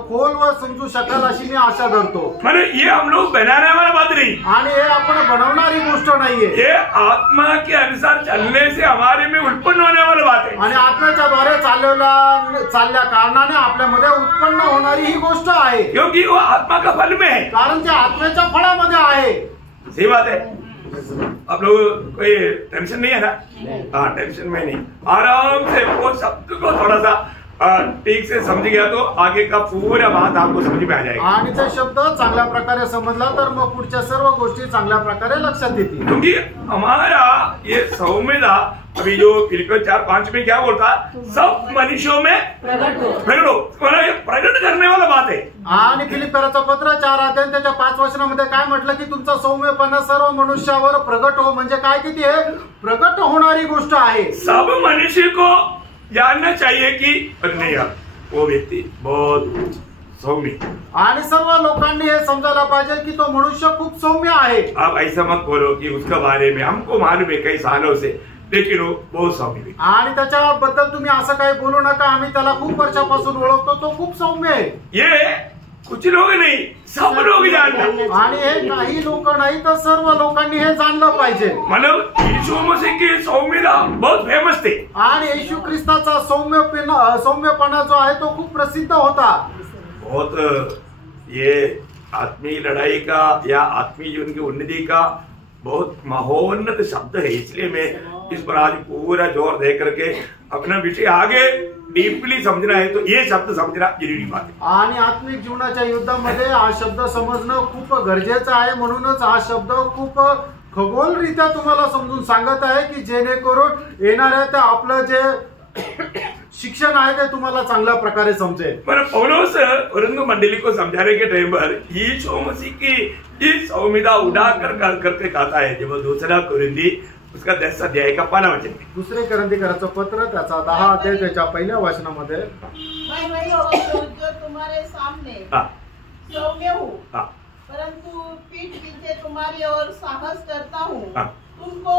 खोलवर समजू शकाल अशी मी आशा धरतो। मैंने ये हम लोग बनाने वाला बात नहीं, आणि हे आपण बनवणारी गोष्ट नाहीये, ये आत्मा के अनुसार चलने से हमारे में उत्पन्न होने वाली बात है। आणि आत्म्याच्या द्वारे चालल्या कारणाने आपल्यामध्ये उत्पन्न होणारी ही गोष्ट आहे, क्योंकि वो आत्मा का फल में है, कारण ते आत्म्याच्या फळामध्ये आहे। सही बात है। आप लोग कोई टेंशन नहीं है ना? हाँ, टेंशन में नहीं, आराम से वो शब्द को थोड़ा सा ठीक से समझ गया तो आगे का पूरा बात आपको समझ में आ जाएगा। आणि ते शब्द चांगल्या प्रकारे समजला तर मग पुढच्या सर्व गोष्टी चांगल्या प्रकारे लक्षात येतील। क्योंकि हमारा ये सौम्यता अभी जो फिलिपियों 4:5 में क्या बोलता, सब मनुष्यों में प्रकट हो, प्रकट करने वाला बात है। आणि फिलिप्पियराचं पत्र 4 अध्याय त्याच्या 5 वचनामध्ये काय म्हटलं की तुमचा सौम्यपणा सर्व मनुष्यावर प्रकट हो, म्हणजे काय किती आहे? प्रकट होणारी गोष्ट आहे। सब मनुष्य को जानना चाहिए कि नहीं यार वो व्यक्ति बहुत सौम्य, आणि सर्व लोकांनी हे समजायला पाहिजे की तो मनुष्य खूप सौम्य आहे। आप ऐसा मत बोलो कि उसके बारे में हमको मालूम है कई सालों से, लेकिन वो बहुत सौम्य। आणि त्याच्याबद्दल तुम्ही असं काही बोलू नका, आम्ही त्याला खूप वर्षापासून ओळखतो, तो खूप सौम्य आहे। ये कुछ लोग नहीं, सब लोग जानना, आणि हे काही लोक नाही तर सर्व लोकांनी हे जाणलं पाहिजे। मतलब यीशु मसीह की सौम्यता बहुत फेमस थे, आणि येशू ख्रिस्ताचा सौम्यपणा जो आहे तो खूप प्रसिद्ध होता। बहुत ये आत्मीय लड़ाई का या आत्मीय जीवन की उन्नति का बहुत महोन्नत शब्द है, इसलिए मैं इस पर आज पूरा जोर दे करके अपना विषय आगे डीपली समझना है तो ये शब्द समझना जरूरी बात है। आणि आत्मिक जीवनाच्या युद्धामध्ये हा शब्द समजणं खूप गरजेचं आहे, म्हणूनच हा शब्द खूप खगोलरित्या तुम्हाला समजून सांगत आहे की जेणेकरून येणाऱ्या त्या आपलं जे शिक्षण आहे ते तुम्हाला चांगल्या प्रकारे समजेल। पर पौलुस कोरिन्थ मंडली को समझाने के टाइम पर यीशु मसीह की संविदा उड़ा करके कहता है। जब दूसरा कोरिन्थी उसका 10 अध्याय का 5वां वचन, दुसरे कोरिन्थीकरांचं पत्र त्याचा 10 अध्याय त्याच्या पहिल्या वचनामध्ये, मैं वही हूँ जो तुम्हारे सामने सौम्य हूँ, परंतु पीठ पीछे तुम्हारी ओर साहस करता हूँ। तुमको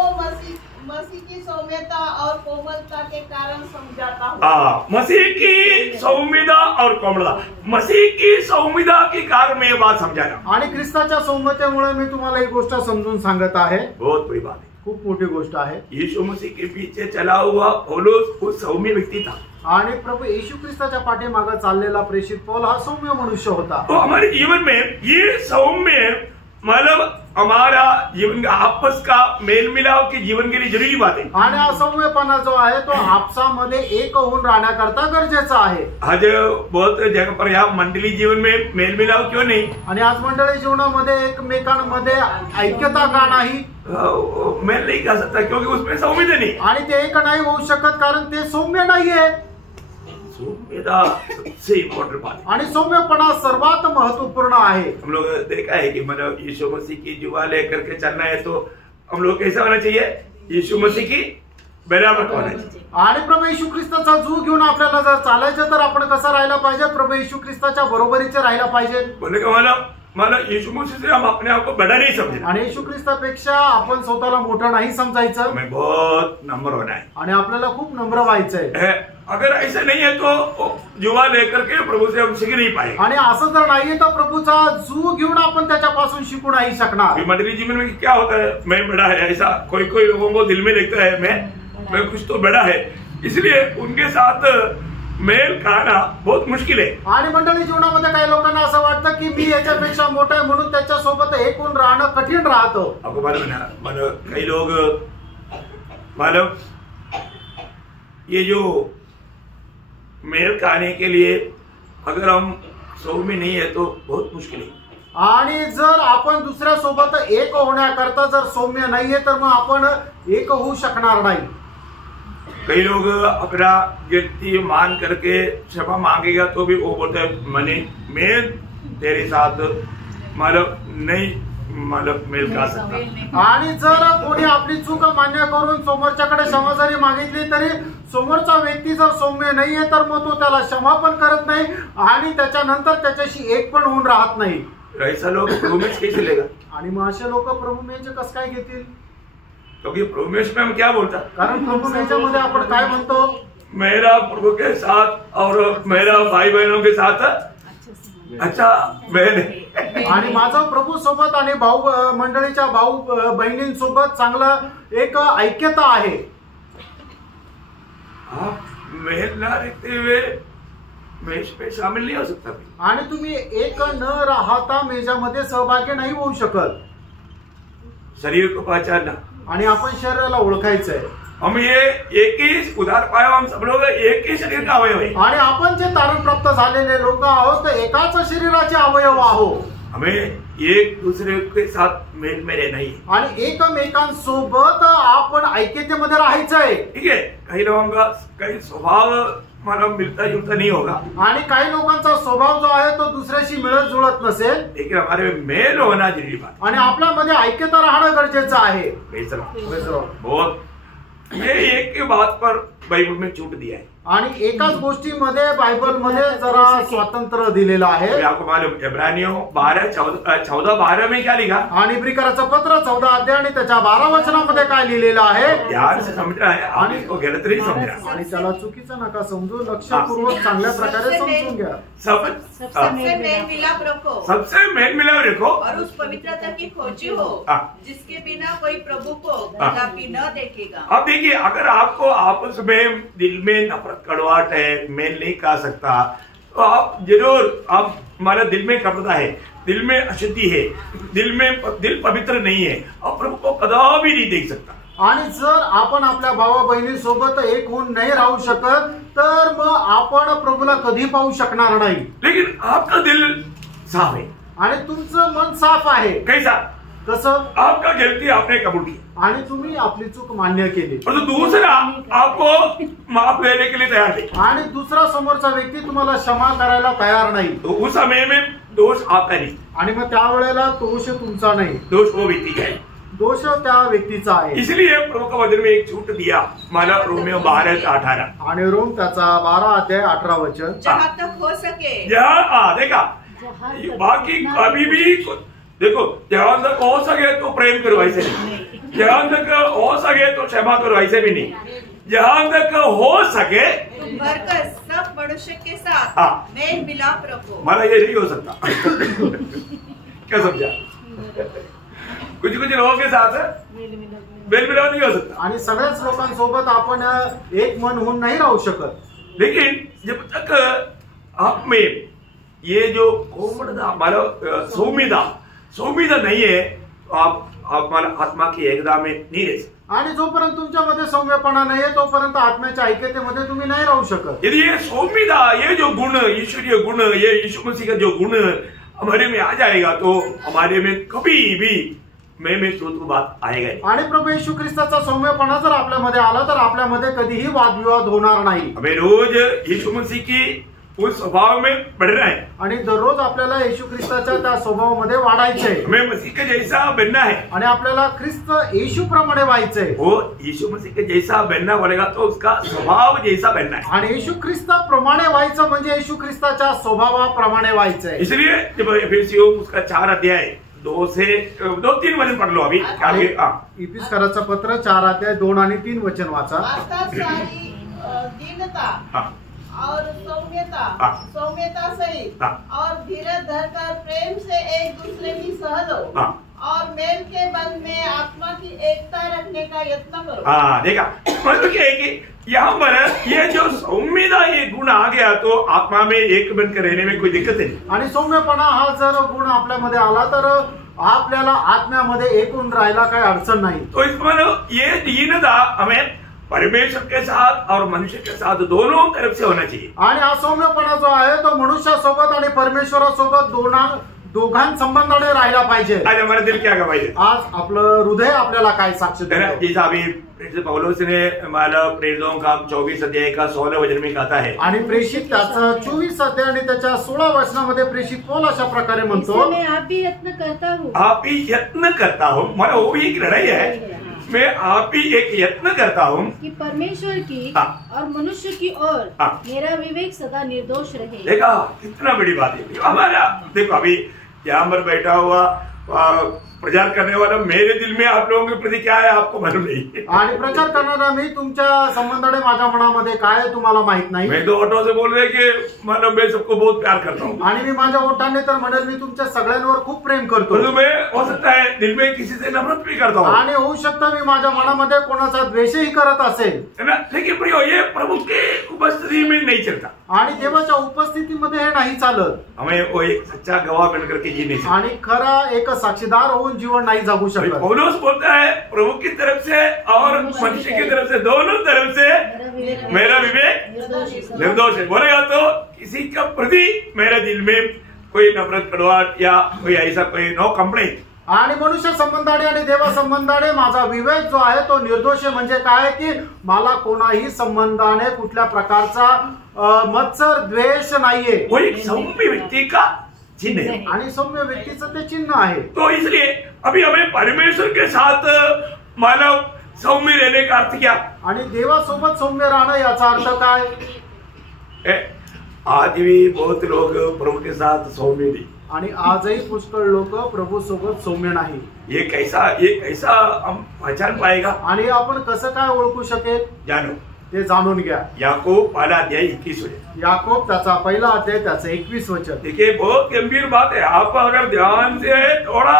मसीह की सौम्यता और कोमलता के कारण समझाता हूँ। मसीह की सौम्यता और कोमलता, मसीह की सौम्यता के कारण मैं ये बात समझा रहा हूँ। आणि ख्रिस्ताच्या सौम्यतेमुळे मी तुम्हाला एक गोष्ट समजून सांगत आहे। बहुत बड़ी बात है, खूप मोठी गोष्ट आहे। यीशु मसीह के पीछे चला हुआ पौलुस वो सौम्य व्यक्ति था, आणि प्रभू येशू ख्रिस्ताच्या पाठीमागे चाललेला प्रेषित पौल हा सौम्य मनुष्य होता। तो हमारे जीवन में ये सौम्य मतलब हमारा जीवन का आपस का मेल मिलाव के जीवन के लिए जरूरी बात है। आणि हा सौम्यपणा जो आहे तो आपसामध्ये एक होऊन राहण्याकरता गरजेचा आहे। आज बहुत जगह पर यहाँ मंडली जीवन में मेल मिलाव क्यों नहीं? आणि आज मंडळी जीवनामध्ये एकमेकांमध्ये ऐक्यता का नाही? मेल नहीं कर सकता क्योंकि उसमें सौम्यता नहीं, आणि ते एक नाही होऊ शकत कारण ते सौम्य नाहीये। सौम्यता सबसे इम्पोर्टेंट बात है, आणि सौम्यपणा सर्वात महत्वपूर्ण आहे। हम लोग देखा है कि मतलब यीशु मसीह की जुआ लेकर के चलना है तो हम लोग कैसा होना चाहिए? यीशु मसीह की बराबर होना चाहिए। आणि प्रभू येशू ख्रिस्ताचा जीव घेऊन आपल्याला जर चालायचं तर आपण कसं राहायला पाहिजे? प्रभू येशू ख्रिस्ताच्या बरोबरीचे राहायला पाहिजे। बोलने का मतलब यीशु मसीह से हम अपने आप को बड़ा नहीं समझे, आणि येशू ख्रिस्तापेक्षा आपण स्वतःला मोठं नाही समजायचं, हमें बहुत नम्र होना है आणि आपल्याला खूप नम्र व्हायचंय। अगर ऐसा नहीं है तो जुआ लेकर के प्रभु से हम सीख नहीं पाए। आणि असं जर नाहीये तर प्रभूचा जीव घेऊन आपण त्याच्यापासून शिकू नाही शकणार। मंडली जीवन में क्या होता है, मैं बड़ा है, ऐसा कोई कोई लोगों को दिल में लगता है मैं कुछ तो बड़ा है, इसलिए उनके साथ मेल खाना बहुत मुश्किल है। आणि मंडळी जीवनामध्ये काही लोकांना असं वाटतं की मी याच्यापेक्षा मोठा आहे म्हणून त्याच्यासोबत एक होऊन राहणं कठीण राहतं। आपको मालूम है मतलब कई लोग मालूम ये जो मेल खाने के लिए अगर हम सौम्य नहीं है तो बहुत मुश्किल है। आणि जर आपण दुसऱ्या सोबत एक होण्याकरता जर सौम्य नाहीये तर मग आपण एक होऊ शकणार नाही। कई लोग अपना गलती मान करके क्षमा मांगेगा तो भी वो बोलते हैं मैं तेरे साथ मतलब नहीं मतलब मेल खा सकता। आणि जर कोणी आपली चूक मान्य करून समोरच्याकडे क्षमा जरी मागितली तरी समोरचा व्यक्ती जर सौम्य नाहीये तर मग तो त्याला क्षमा पण करत नाही आणि त्याच्यानंतर त्याच्याशी एक पण होऊन राहत नाही। ऐसा लोग प्रभु में कैसे लेगा? आणि मग असे लोक प्रभू मेचे कसं काय घेतील? क्योंकि प्रभु में हम क्या बोलता, कारण प्रभू मेच्यामध्ये आपण काय म्हणतो? मेरा प्रभु के साथ और मेरा भाई बहनों के साथ अच्छा बहन है। आणि माझं प्रभू सोबत आणि भाऊ मंडळीच्या भाऊ बहिणींसोबत चांगलं एक ऐक्यता आहे। आप मेल ना रखते हुए मेज पे शामिल नहीं हो सकता। आणि तुम्ही एक न राहता मेजामध्ये सहभागी नाही होऊ शकत। शरीर को पहचानना, आणि आपण शरीराला ओळखायचंय। हम ये एक ही उधार पाया, हम सब लोग एक ही शरीर का अवयव है। आणि आपण जे तारण प्राप्त झालेले लोक आहोत तर एकाच शरीराचे अवयव आहोत। हमें एक दूसरे के साथ मेल में रहना ही, आणि एकमेकांसोबत आपण ऐक्यतेमध्ये राहायचंय। ठीक है। कई लोगों का कई स्वभाव मानव मिलता जुलता नहीं होगा, आणि काही लोकांचा स्वभाव जो आहे तो दुसऱ्याशी मिळत जुळत नसेल, लेकिन हमारे में मेल होना जरूरी बात। आणि आपल्यामध्ये ऐक्यता राहणं गरजेचं आहे। बहुत ये एक की बात पर बाइबल में छूट दिया है, आणि एकाच गोष्टीमध्ये बायबलमध्ये जरा स्वातंत्र्य दिलेलं आहे। आपको मालूम इब्रानियों 12:14 में क्या लिखा? आणि इब्रिकराचं पत्र 14 अध्याय आणि त्याच्या 12 वचनामध्ये काय लिहिलेलं आहे? ध्यान से समझना है, आणि इसको गलत नहीं समझना, आणि त्याला चुकीचं नका समजू, लक्षपूर्वक चांगल्या प्रकारे समजून घ्या। सबसे मेल मिलाप रखो, सबसे मेल मिलाप रखो, और उस पवित्रता की खोजी हो जिसके बिना कोई प्रभु को कदापि न देखेगा। अब देखिए, अगर आपको आपस में दिल में नफरत कड़वाहट है, मेल नहीं खा सकता, तो आप जरूर आप हमारा दिल में कपड़ा है, दिल में अशुद्धि है, दिल पवित्र नहीं है, और प्रभु को कदापि नहीं देख सकता। आणि जर आपण आपल्या भावा बहिणी सोबत एक होऊन नाही राहू शकत तर मग आपण प्रभूला कधी पाहू शकणार नाही। लेकिन आपका दिल साफ है, आणि तुमचं मन साफ आहे। कैसा? कसं? आपका गलती आपने कबूल की आणि तुम्ही आपली चूक मान्य केली, और दूसरा आपको माफ लेने के लिए तैयार नहीं, आणि दुसरा समोरचा व्यक्ती तुम्हाला क्षमा करायला तयार नाही, तो उस समय में दोष आपका नहीं, आणि मग त्यावेळेला दोष तुमचा नाही, दोष वो व्यक्ति का है। दोष त्या व्यक्तीचा आहे। इसलिए प्रभु का वचन में एक छूट दिया, माना रोमियो 12:18, आणि रोम त्याचा 12:18 जहाँ तक हो सके, जहाँ देखा बाकी कभी भी देखो, जहां तक हो सके तो प्रेम करो, ऐसे नहीं, जहां तक हो सके तो क्षमा करो, ऐसे भी नहीं, जहां तक हो सके तुम भरकर सब मनुष्य के साथ हाँ। मेल मिलाप रखो। माना ये नहीं हो सकता। क्या समझा? कुछ लोगों के साथ मेल मिलाप नहीं हो सकता, आणि सगळ्याच लोकांसोबत आपण एक मन होऊन नाही राहू शकत। लेकिन जब तक आप में ये जो कोमलता, मानो सौम्यता नहीं है, तो आप माना आत्मा की एकता में नहीं रह सकते। आणि जोपर्यंत तुमच्यामध्ये सौम्यपणा नाहीये तोपर्यंत आत्म्याच्या ऐक्यतेमध्ये तुम्ही नाही राहू शकत। यदि ये सौम्यता, ये जो गुण, ईश्वरीय गुण, ये यीशु मसीह का जो गुण हमारे में आ जाएगा, तो हमारे में कभी भी में तो बात आएगा। आणि प्रभू येशू ख्रिस्ताचा सौम्यपणा जर आपल्यामध्ये आला तर आपल्यामध्ये कधीही वादविवाद होणार नाही। हमें रोज यीशु मसीह की उस स्वभाव में बढ़ना है, आणि दररोज आपल्याला येशू ख्रिस्ताच्या त्या स्वभावामध्ये वाढायचंय, हमें मसीह के जैसा बनना है, आणि आपल्याला ख्रिस्त येशू प्रमाणे व्हायचंय। वो यीशु मसीह के जैसा बनना पड़ेगा, तो उसका स्वभाव जैसा बनना है। आणि येशू ख्रिस्ताप्रमाणे व्हायचं म्हणजे येशू ख्रिस्ताच्या स्वभावाप्रमाणे व्हायचंय। इसलिए जब एफेसियों उसका 4 अध्याय 2-3 वचन पढ़ लो अभी आगे। इफिसकराचं पत्र 4:2 आणि 3 वचन वाचा। अर्थात सारी दीनता और सौम्यता सहित और धीरज धरकर प्रेम से एक दूसरे की सह लो और मेल के बंध में आत्मा की एकता रखने का यत्न करो। हाँ, देखा, मतलब क्या है कि यहाँ पर ये जो सौम्यता ये गुण आ गया तो आत्मा में एक बनकर रहने में कोई दिक्कत नहीं। आणि सौम्यपणा हा जर गुण आपल्यामध्ये आला तर आपल्याला आत्म्यामध्ये एक होऊन राहायला काही अडचण नाही। तो इसमें ये दीनता हमें परमेश्वर के साथ और मनुष्य के साथ दोनों तरफ से होना चाहिए। आणि हा सौम्यपणा जो आहे तो मनुष्यासोबत आणि परमेश्वरासोबत दोघां संबंधाने राहिला पाहिजे। आज हमारा दिल क्या गवाही, आज आपलं हृदय आपल्याला काय साक्ष देतं? जैसा अभी पौलुस ने हमारा प्रेरितों का 24 अध्याय का 16 वचन में कहता है, आणि प्रेषित त्याचा 24 अध्याय आणि त्याच्या 16 वचनामध्ये प्रेषित पौल अशा प्रकारे म्हणतो, मैं आप भी यत्न करता हूँ, आप ही यत्न करता हूँ, माना वो भी एक लड़ाई है, मैं आप ही एक यत्न करता हूँ कि परमेश्वर की और मनुष्य की ओर मेरा विवेक सदा निर्दोष रहे। देखा कितना बड़ी बात है हमारा। देखो अभी यहाँ पर बैठा हुआ प्रचार करने वाला मेरे दिल में आप लोगों के प्रति क्या है आपको मालूम नहीं, आणि प्रचार करणारा मी तुमच्या संबंधाने माझ्या मनामध्ये काय आहे तुम्हाला माहित नाही। मैं तो ऑटो से बोल रहे कि मतलब मैं सबको बहुत प्यार करता हूँ, आणि मी माझ्या ओठाने तर म्हणेल मी तुमच्या सगळ्यांवर खूप प्रेम करतो, तो मैं हो सकता है दिल में किसी से नफरत भी करता हूँ, आणि होऊ शकतं मी माझ्या मनामध्ये कोणाचा द्वेषही करत असेल, है ना। लेकिन प्रियो ये प्रभु के उपस्थिति में नहीं चलता, आणि देवाच्या उपस्थितीमध्ये हे नाही चालत। हमें वो एक सच्चा गवाह बनकर के जी नहीं सकते। आणि खरा एक साक्षीदार होऊन जीवन नाही जगू शकत। पौलुस बोलता है प्रभु की तरफ से और मनुष्य की तरफ से, दोनों तरफ से मेरा विवेक निर्दोष है। बोलेगा तो किसी का प्रति मेरे दिल में कोई नफरत, कड़वाहट या कोई ऐसा कोई नो कंप्लेंट। आणि मनुष्य संबंधाने आणि देवा संबंधाने माझा विवेक जो आहे तो निर्दोष आहे, म्हणजे काय की मला कोणाही संबंधाने कुठल्या प्रकारचा मत्सर द्वेष नाहीये। वो एक सौम्य व्यक्ति का चिन्ह है, आणि सौम्य व्यक्तीचं ते चिन्ह आहे। तो इसलिए अभी हमें परमेश्वर के साथ मानव सौम्य रहने का अर्थ क्या? आणि देवासोबत सौम्य राहणं याचा अर्थ काय? आज भी बहुत लोग प्रभु के साथ सौम्य नहीं, आणि आजही पुष्कळ लोक प्रभू सोबत सौम्य नाही। ये कैसा हम पहचान पाएगा? आणि आपण कसं काय ओळखू शकेल? जानो, ते जाणून घ्या। याकूब 1 अध्याय 21 वचन। याकूब त्याचा 1 अध्याय त्याचं 21 वचन। देखिए बहुत गंभीर बात है, आप अगर ध्यान से थोड़ा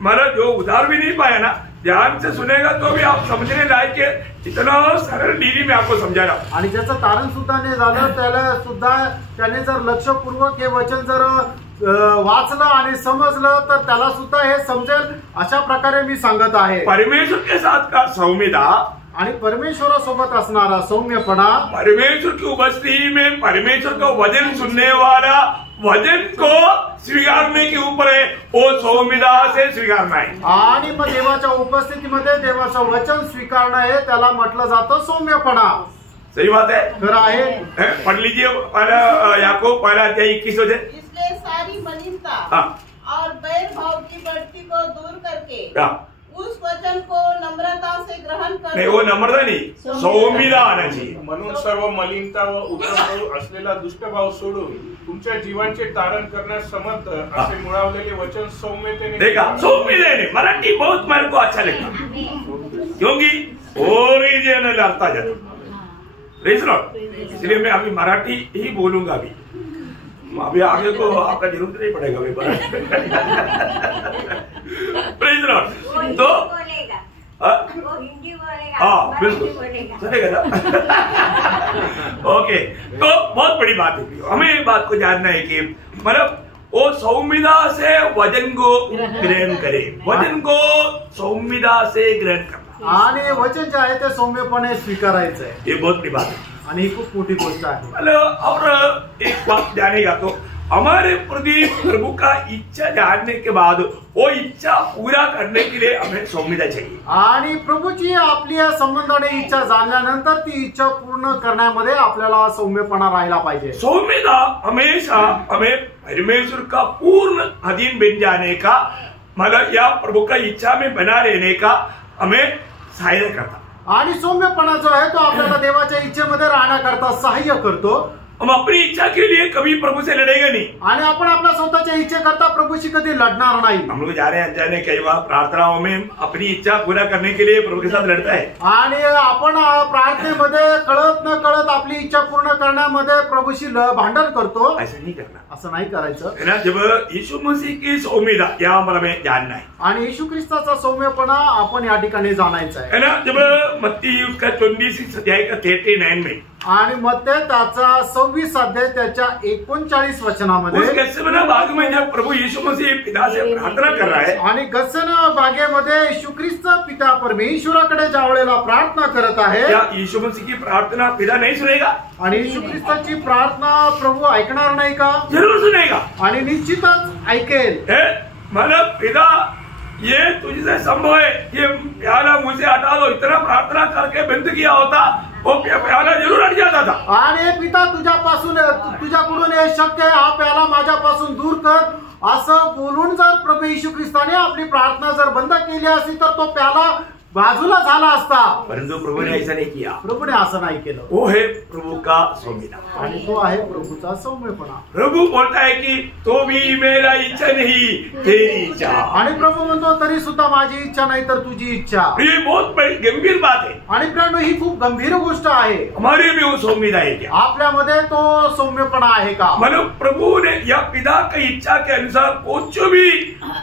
मतलब जो उधार भी नहीं पाया ना, ध्यान से सुनेगा तो भी आप समझने लायक है। इतना सरल नीति में आपको समझा रहा। आणि ज्याचं तारण सुद्धा नाही झालं त्याला सुद्धा त्याने जर लक्षपूर्वक हे वचन जर वाचलं आणि समजलं तर त्याला सुद्धा हे समजेल अशा प्रकारे मी सांगत आहे। परमेश्वर के साथ का सौम्यता आणि परमेश्वरासोबत असणारा सौम्यपणा, परमेश्वर की उपस्थिति में परमेश्वर का वचन सुनने वाला वचन को स्वीकारने के ऊपर है, वो सौम्यता से स्वीकारना है. आणि मग देवाच्या उपस्थितीमध्ये देवाचं वचन स्वीकारणं आहे, त्याला म्हटलं जातं सौम्यपणा. सही बात है. खरं आहे. पढ़ लीजिए पहला याकूब पहला अध्याय 21 वचन. इसलिए सारी मलिनता और बैर भाव की बढ़ती को दूर करके उस वचन को नम्रता से ग्रहण कर. नहीं, वो नम्रता नहीं, सौम्यता आना चाहिए. म्हणून सर्व मलिनता व उद्धव असलेला दुष्टभाव सोडून तुमच्या जीवांचे तारण करण्यास समर्थ असे मुळावलेले वचन सौम्यतेने. देखा, सौम्यतेने. मराठी बहुत मेरे को अच्छा लगता क्योंकि ओरिजिनल आता जाता. Praise Lord. इसलिए मैं अभी मराठी ही बोलूंगा. अभी आगे को आपका जरूरत नहीं पड़ेगा. अभी प्रेज लॉर्ड. तो हाँ बिल्कुल चलेगा ना. ओके, तो बहुत बड़ी बात है. हमें एक बात को जानना है कि मतलब वो सौम्यता से वचन को ग्रहण करे. वचन को सौम्यता से ग्रहण करना आणि वचन जे आहे ते सौम्यपणे स्वीकारायचं आहे. ये बहुत बड़ी बात है आणि ही खूप मोठी गोष्ट आहे. और एक बात जानेगा तो हमारे प्रति प्रभु का इच्छा जानने के बाद वो इच्छा पूरा करने के लिए हमें सौम्यता चाहिए. आणि प्रभूची आपली या संबंधाने इच्छा जाणल्यानंतर ती इच्छा पूर्ण करण्यामध्ये आपल्याला सौम्यपणा राहिला पाहिजे. सौम्यता हमेशा हमें परमेश्वर का पूर्ण अधीन बन जाने का, मतलब या प्रभु का इच्छा में बना रहने का हमें सहायता करता. आणि सौम्यपणा जो आहे तो आपल्याला देवाच्या इच्छेमध्ये राहण्याकरता सहाय्य करतो. हम अपनी इच्छा के लिए कभी प्रभु से लड़ेगा नहीं. आणि आपण आपल्या स्वतःच्या इच्छेकरता प्रभूशी कधी लढणार नाही. हम लोग जाने अनजाने कई बार प्रार्थनाओं में अपनी इच्छा पूरा करने के लिए प्रभु के साथ लड़ता है. आणि आपण प्रार्थनेमध्ये कळत न कळत आपली इच्छा पूर्ण करण्यामध्ये प्रभूशी भांडण करतो. ऐसा नहीं करना. असं नाही करायचं. है ना. जब यीशु मसीह की सौम्यता या हमें जानना है. आणि येशू ख्रिस्ताचा सौम्यपणा आपण या ठिकाणी जाणायचा आहे. है ना. जब मत्ती उसका 26 अध्याय का 39 में आणि मग त्याचा 26 अध्याय त्याच्या 39 वचनामध्ये उस गत्सेमने बाग में जब प्रभु यीशु मसीह पिता से प्रार्थना कर रहा है आणि गत्सेमने बागेमध्ये येशू ख्रिस्त पिता परमेश्वराकडे ज्या वेळेला प्रार्थना करत आहे, क्या यीशु मसीह की प्रार्थना पिता नहीं सुनेगा? आणि येशू ख्रिस्ताची प्रार्थना प्रभू ऐकणार नाही का? जरूर सुनेगा आणि निश्चितच ऐकेल. मतलब पिता ये तुझसे संभव है, ये प्याला मुझे हटा दो, इतना प्रार्थना करके बंद किया होता वो प्याला जरूर हट जाता था. आणि पिता तुझ्याकडून हे शक्य आहे, हा प्याला माझ्यापासून दूर कर असं बोलून जर प्रभू येशू ख्रिस्ताने आपली प्रार्थना जर बंद केली असती तर तो प्याला बाजूला झाला असता. परंतु प्रभु ने ऐसा नहीं किया. प्रभूने असं नाही केलं. वो है प्रभु का सौम्यता. आणि तो आहे प्रभूचा सौम्यपणा. प्रभु बोलता है कि तो भी मेरा इच्छा नहीं तेरी इच्छा. आणि प्रभू म्हणतो तरी सुद्धा माझी इच्छा नाही तर तुझी इच्छा. ये बहुत बड़ी गंभीर बात है. आणि प्रियांनो ही खूप गंभीर गोष्ट आहे. हमारे में वो सौम्यता है क्या? आपल्यामध्ये तो सौम्यपणा आहे का? मतलब प्रभु ने या पिता की इच्छा के अनुसार कुछ भी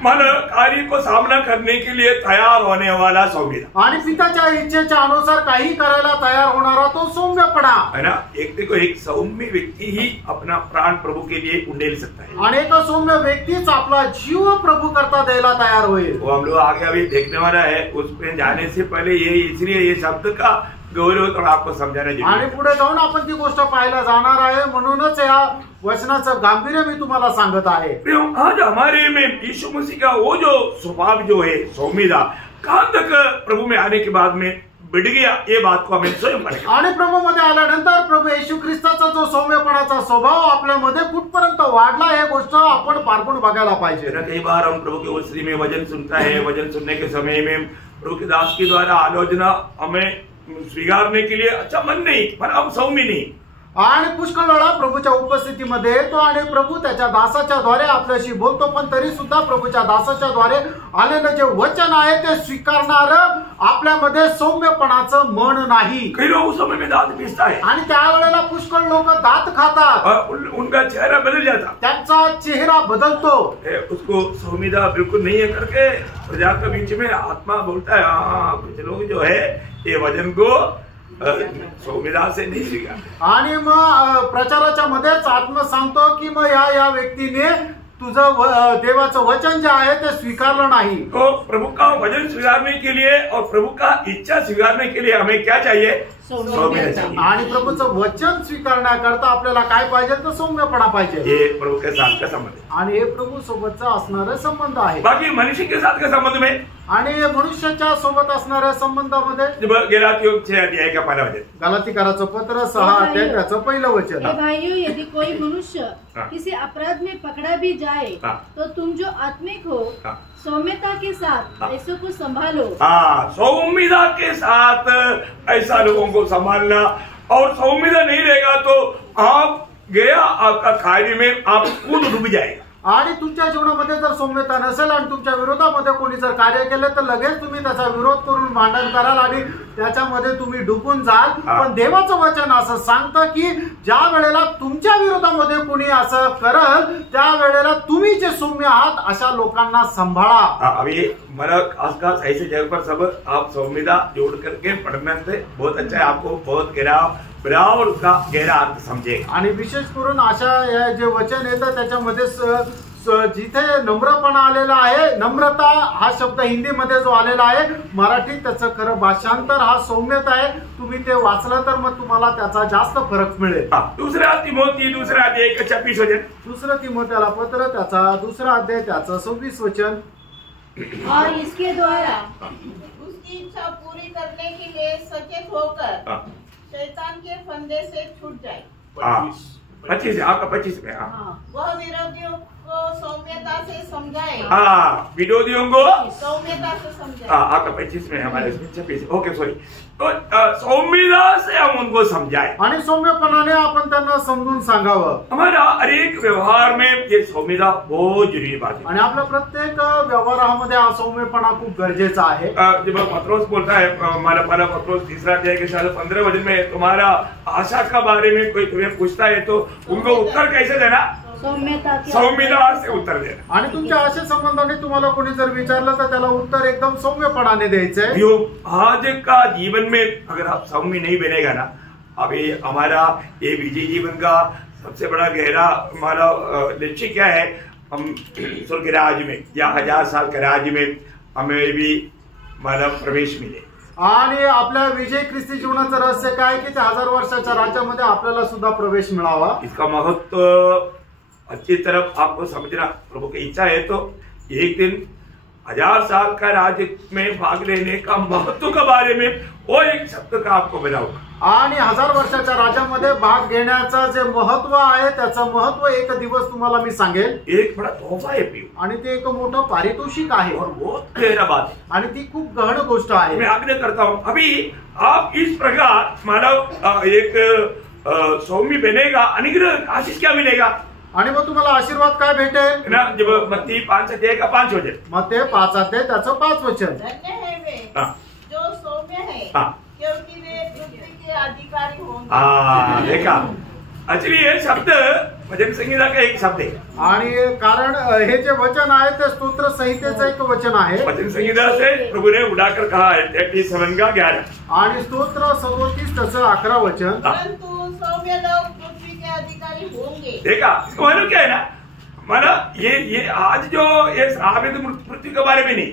मन कार्य को सामना करने के लिए तैयार होने वाला सौम्यता. आणि पिताच्या इच्छेच्या अनुसार काही करायला तयार होणारा तो सौम्यपणा है ना. एक देखो एक सौम्य व्यक्ति ही अपना प्राण प्रभु के लिए उंडेल सकता है. आणि एक सौम्य व्यक्तीच आपला जीव प्रभु करता द्यायला तयार होईल. वो हम लोग आगे अभी देखने वाला है. उस पे जाने से पहले ये इसलिए ये शब्द का गौरव थोड़ा आपको समझाना चाहिए. आणि पुढे जाऊन आपण ती गोष्ट पाहायला जाणार आहे, म्हणूनच या वचनाचं गांभीर्य मी तुम्हाला सांगत आहे. आज हमारे में यीशु मसीह का वो जो स्वभाव जो है सौम्यता कहाँ तक प्रभु में आने के बाद में बढ़ गया, ये बात को हमें स्वयं पड़ेगा. आणि प्रभू मध्ये आल्यानंतर प्रभू येशू ख्रिस्ताचा जो सौम्यपणाचा स्वभाव आपल्यामध्ये कुठपर्यंत वाढला हे गोष्ट आपण पारखून बघायला पाहिजे. कई बार हम प्रभु के वचन में वचन सुनता है, वचन सुनने के समय में प्रभु के दास के द्वारा आलोचना हमें स्वीकारने के लिए अच्छा मन नहीं, पर हम सौम्य नहीं. आणि पुष्कळ वेळा प्रभूच्या उपस्थितीमध्ये येतो आणि प्रभू त्याच्या दासाच्या द्वारे आपल्याशी बोलतो, पण तरी सुद्धा प्रभूच्या दासाच्या द्वारे आलेलं जे वचन आहे ते स्वीकारणार आपल्यामध्ये सौम्यपणाचं मन नाही. कई लोग उस समय में दांत पीसता है आणि त्यावेळेला पुष्कळ लोक दात खातात, उनका चेहरा बदल जाता, त्यांचा चेहरा बदलतो. उसको सौम्यता बिल्कुल नहीं है करके प्रजा के बीच में आत्मा बोलता है हाँ कुछ लोग जो है ये वचन को सौम्यता से नहीं स्वीकार. आणि मग प्रचाराच्या मध्येच आत्मा सांगतो की मग या व्यक्तीने तुझं देवाचं वचन जे आहे ते स्वीकारलं नाही. तो प्रभु का वचन स्वीकारने के लिए और प्रभु का इच्छा स्वीकारने के लिए हमें क्या चाहिए? सौम्यता चाहिए. आणि प्रभूचं वचन स्वीकारण्याकरता आपल्याला काय पाहिजे तर सौम्यपणा पाहिजे. ये प्रभु के साथ का संबंध है. आणि हे प्रभू सोबतचा असणारा संबंध आहे. बाकी मनुष्य के साथ के संबंध में आणि मनुष्याच्या सोबत असणाऱ्या संबंधामध्ये गलातियों 6 अध्याय का 15 वचन, गलातीकाराचं पत्र 6 अध्याय त्याचं पहिलं वचन. हे भाइयों, यदि कोई मनुष्य किसी अपराध में पकड़ा भी जाए तो तुम जो आत्मिक हो सौम्यता के साथ ऐसे को संभालो. सौम्यता के साथ ऐसा लोगों को संभालना. और सौम्यता नहीं रहेगा तो आप गया आपका खाई में आप खुद डूब जाएगा. आणि तुमच्या जीवनामध्ये जर सौम्यता नसेल आणि तुमच्या विरोधामध्ये कोणी जर कार्य केले तर लगेच तुम्ही त्याचा विरोध करून भांडण कराल आणि त्याच्यामध्ये तुम्ही डुबून जाल. पण देवाचं वचन असं सांगतं की ज्या वेळेला तुमच्या विरोधामध्ये कोणी असं करल त्या वेळेला तुम्ही जे सौम्य आहात अशा लोकांना सांभाळा. अभी मेरा खास ऐसे जगह पर सब आप सौम्यता जोड़ करके पढ़ने से बहुत अच्छा है. आपको बहुत बराबर उसका गहरा अर्थ समझे. आणि विशेष करून अशा जे वचन येतं त्याच्यामध्ये जिथे नम्रपणा आलेला आहे, नम्रता हा शब्द हिंदीमध्ये जो आलेला आहे, मराठीत त्याचं खरं भाषांतर हा सौम्यता आहे. तुम्ही ते वाचलं तर मग तुम्हाला त्याचा जास्त फरक मिळेल. दुसरा तिमोथी 2 अध्याय 26 वचन, दुसरं तिमोथेला पत्र त्याचा 2 अध्याय त्याचं 26 वचन. और इसके द्वारा उसकी इच्छा पूरी करने के लिए सचेत होकर शैतान के फंदे से छूट जाए. 25 आपका 25 में. वह विरोधियों को सौम्यता से समझाए. विरोधियों को सौम्यता से समझाए. आपका 25 में हमारे 26. Okay sorry. तो सौम्यता से हम उनको समझाए आणि सौम्यपणाने आपण त्यांना समजून सांगावं. हमारा हर एक व्यवहार में ये सौम्यता बहुत जरूरी बात है. आणि आपल्या प्रत्येक व्यवहारामध्ये हा सौम्यपणा खूप गरजेचा आहे. जब पत्रोस बोलता है पहला पत्रोस 3 अध्याय के 15 वचन में तुम्हारा आशा का बारे में कोई तुम्हें पूछता है तो उनको उत्तर कैसे देना? सौम्यता से उत्तर देना. आणि तुमच्या आशा संबंधाने तुम्हाला कोणी जर विचारलं तर त्याला उत्तर एकदम सौम्यपणाने द्यायचंय. आज का जीवन में अगर आप सौम्य नहीं बनेगा ना, अभी हमारा ये विजय जीवन का सबसे बड़ा गहरा हमारा लक्ष्य क्या है? हम स्वर्ग राज्य में या 1000 साल के राज्य में हमें भी हमारा प्रवेश मिले. आणि आपल्या विजय ख्रिस्ती जीवनाचं रहस्य काय की त्या 1000 वर्षाच्या राज्यामध्ये आपल्याला सुद्धा प्रवेश मिळावा. इसका महत्व अच्छी तरफ आपको समझना. प्रभु की इच्छा है तो एक दिन 1000 साल का राज्य में भाग लेने का महत्व के बारे में वो एक शब्द का आपको बताऊंगा. आणि 1000 वर्षाच्या राज्यामध्ये भाग घेण्याचं जे महत्व आहे त्याचं महत्व एक दिवस तुम्हाला मी सांगेल. एक बड़ा तोहफा है पियो. आणि ते एक मोठं पारितोषिक आहे और बहुत गहरा बात है. आणि ती खूप गहन गोष्ट आहे. मैं आग्रह करता हूँ अभी आप इस प्रकार मानव एक सौम्य बनेगा, अनुग्रह आशीष क्या मिलेगा? आणि मग तुम्हाला आशीर्वाद काय भेटेल ना? जब मत्ती 5 अध्याय का 5 वचन, मत्ती 5 अध्याय त्याचं 5 वचन. धन्य है वे जो सौम्य है क्योंकि वे पृथ्वी के अधिकारी होंगे. देखा एक्चुअली ये शब्द भजन संहिता का एक शब्द है. आणि कारण हे जे वचन आहे ते स्तोत्र संहितेचं एक वचन आहे. भजन संहिता से प्रभु ने उड़ाकर कहा है 37 का 11. आणि स्तोत्र 37 त्याचं 11 वचन. परंतु सौम्य लोग पृथ्वी के अधिकारी होंगे. देखा इसको मतलब क्या है ना, माना ये आज जो ये श्रापित पृथ्वी के बारे में नहीं,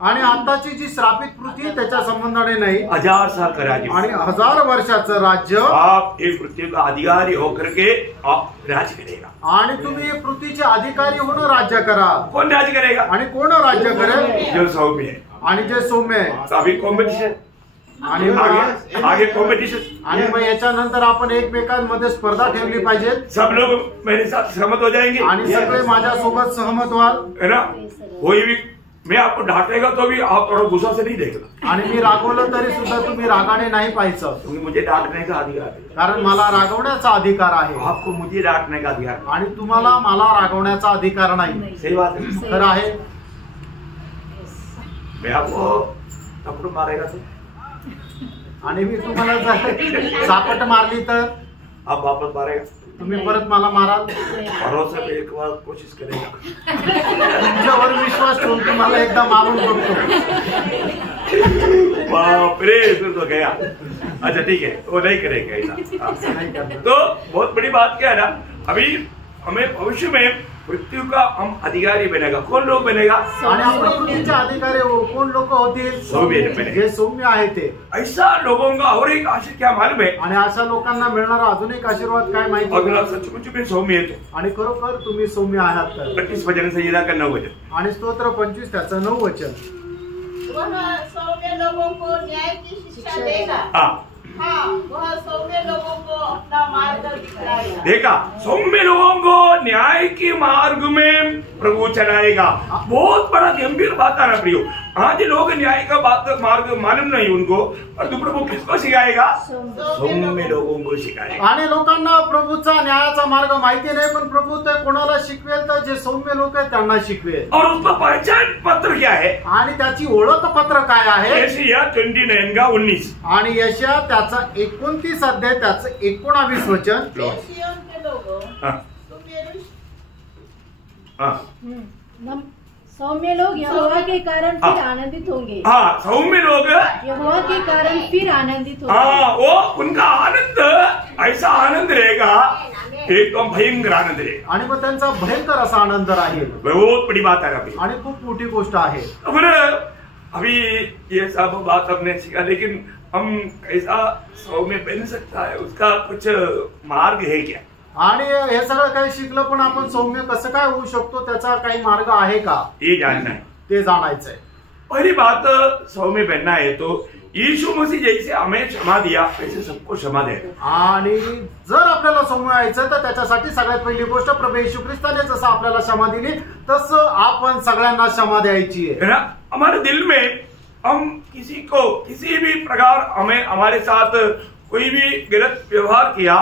आणि आताची जी श्रापित पृथ्वी त्याच्या संबंधाने नाही, 1000 साल का राज्य आणि 1000 वर्षाचं राज्य. आप एक पृथ्वी का अधिकारी होकर के आप राज्य करेगा. आणि तुम्ही पृथ्वीचे अधिकारी होऊन राज्य करा. कौन राज्य करेगा? आणि कोण राज्य करेल? जो सौम्य है. आणि जे सौम्य आहे. अभी कॉम्पिटिशन आणि आगे कॉम्पिटिशन. आणि मग याच्यानंतर आपण एकमेकांमध्ये स्पर्धा ठेवली पाहिजे. सब लोग मेरे साथ सहमत हो जाएंगे आणि सगळे माझ्यासोबत सहमत व्हाल, है ना? कोई भी मैं आपको डांटेगा तो भी आप थोड़ा गुस्सा से नहीं देखेगा. आणि मी रागवलं तरी सुद्धा तुम्ही रागाने नाही पाहायचं. तुम्ही मुझे डांटने का अधिकार है. कारण मला रागवण्याचा अधिकार आहे. आपको मुझे डांटने का अधिकार. आणि तुम्हाला मला रागवण्याचा अधिकार नाही. सही बात है. खरं आहे. मैं आपको थप्पड़ मारेगा तो, आणि मी तुम्हाला जर चापट मारली तर आप वापस मारेगा. तुम्ही परत मला माराल. भरोसा पे एक बार कोशिश करेगा. तुमच्यावर विश्वास ठेवून तुम्हाला एकदा मारून बघतो. बाप रे, फिर तो गया. अच्छा ठीक है, वो नहीं करेगा ऐसा. तो बहुत बड़ी बात क्या है ना, अभी हमें भविष्य में मृत्यु का हम अधिकारी बनेगा। कौन लोग बनेगा? आणि अपमृत्यूचे अधिकारी कोण लोक होतील? सौम्य बनेगा। जे सौम्य आहे ते। ऐसा लोगों का और एक आशीर्वाद क्या मालूम है? आणि अशा लोकांना मिळणारा अजून एक आशीर्वाद काय माहिती? अगला सचमुच में सौम्य है तो। आणि खरोखर तुम्ही सौम्य आहात तर। 25 वचन संहिता का 9 वचन आणि स्तोत्र 25 त्याचं 9 वचन। वह सौम्य लोगों को न्याय की शिक्षा देगा। हाँ, वह सौम्य लोगों को अपना मार्ग दिखाएगा। देखा, सौम्य लोगों को न्याय के मार्ग में प्रभु चलाएगा। बहुत बड़ा गंभीर बात है ना प्रियो। आज लोग न्याय का मार्ग मालूम नहीं उनको, और तो प्रभु किसको सिखाएगा? सौम्य लोगों को सिखाएगा। आणि लोकांना प्रभूचा न्यायाचा मार्ग माहिती नाही, पण प्रभू ते कोणाला शिकवेल तर जे सौम्य लोक आहेत त्यांना शिकवेल। और उसका पहचान पत्र क्या है? आणि त्याची ओळख पत्र काय आहे? यशायाह 29 का 19 आणि यशायाह त्याचा 29 अध्याय त्याचं 19 वचन। सिय्योन के लोगों, तुम सौम्य लोग यहोवा के कारण फिर आनंदित होंगे। हाँ, सौम्य लोग यहोवा के कारण फिर आनंदित होंगे। हाँ, वो उनका आनंद ऐसा आनंद रहेगा, एकदम भयंकर आनंद रहेगा। आणि मग त्यांचा भयंकर असा आनंद राहील। बहुत बड़ी बात है अभी, आणि खूप मोठी गोष्ट आहे। अभी ये सब बात हमने सीखा, लेकिन हम कैसा सौम्य बन सकता है उसका कुछ मार्ग है क्या? आणि हे सगळं काही शिकलं, पण आपण सौम्य कसं काय होऊ शकतो त्याचा काही मार्ग आहे का ये जानना है, ते जाणायचंय। पहली बात, सौम्य बनना है तो यीशु मसीह जैसे हमें क्षमा दिया वैसे सबको क्षमा दे। आणि जर आपल्याला सौम्य व्हायचं तर त्याच्यासाठी सगळ्यात पहिली गोष्ट प्रभू येशू ख्रिस्ताने जसं आपल्याला क्षमा दिली तसं आपण सगळ्यांना क्षमा द्यायची आहे ना। हमारे दिल में हम किसी को किसी भी प्रकार हमें हमारे साथ कोई भी गलत व्यवहार किया,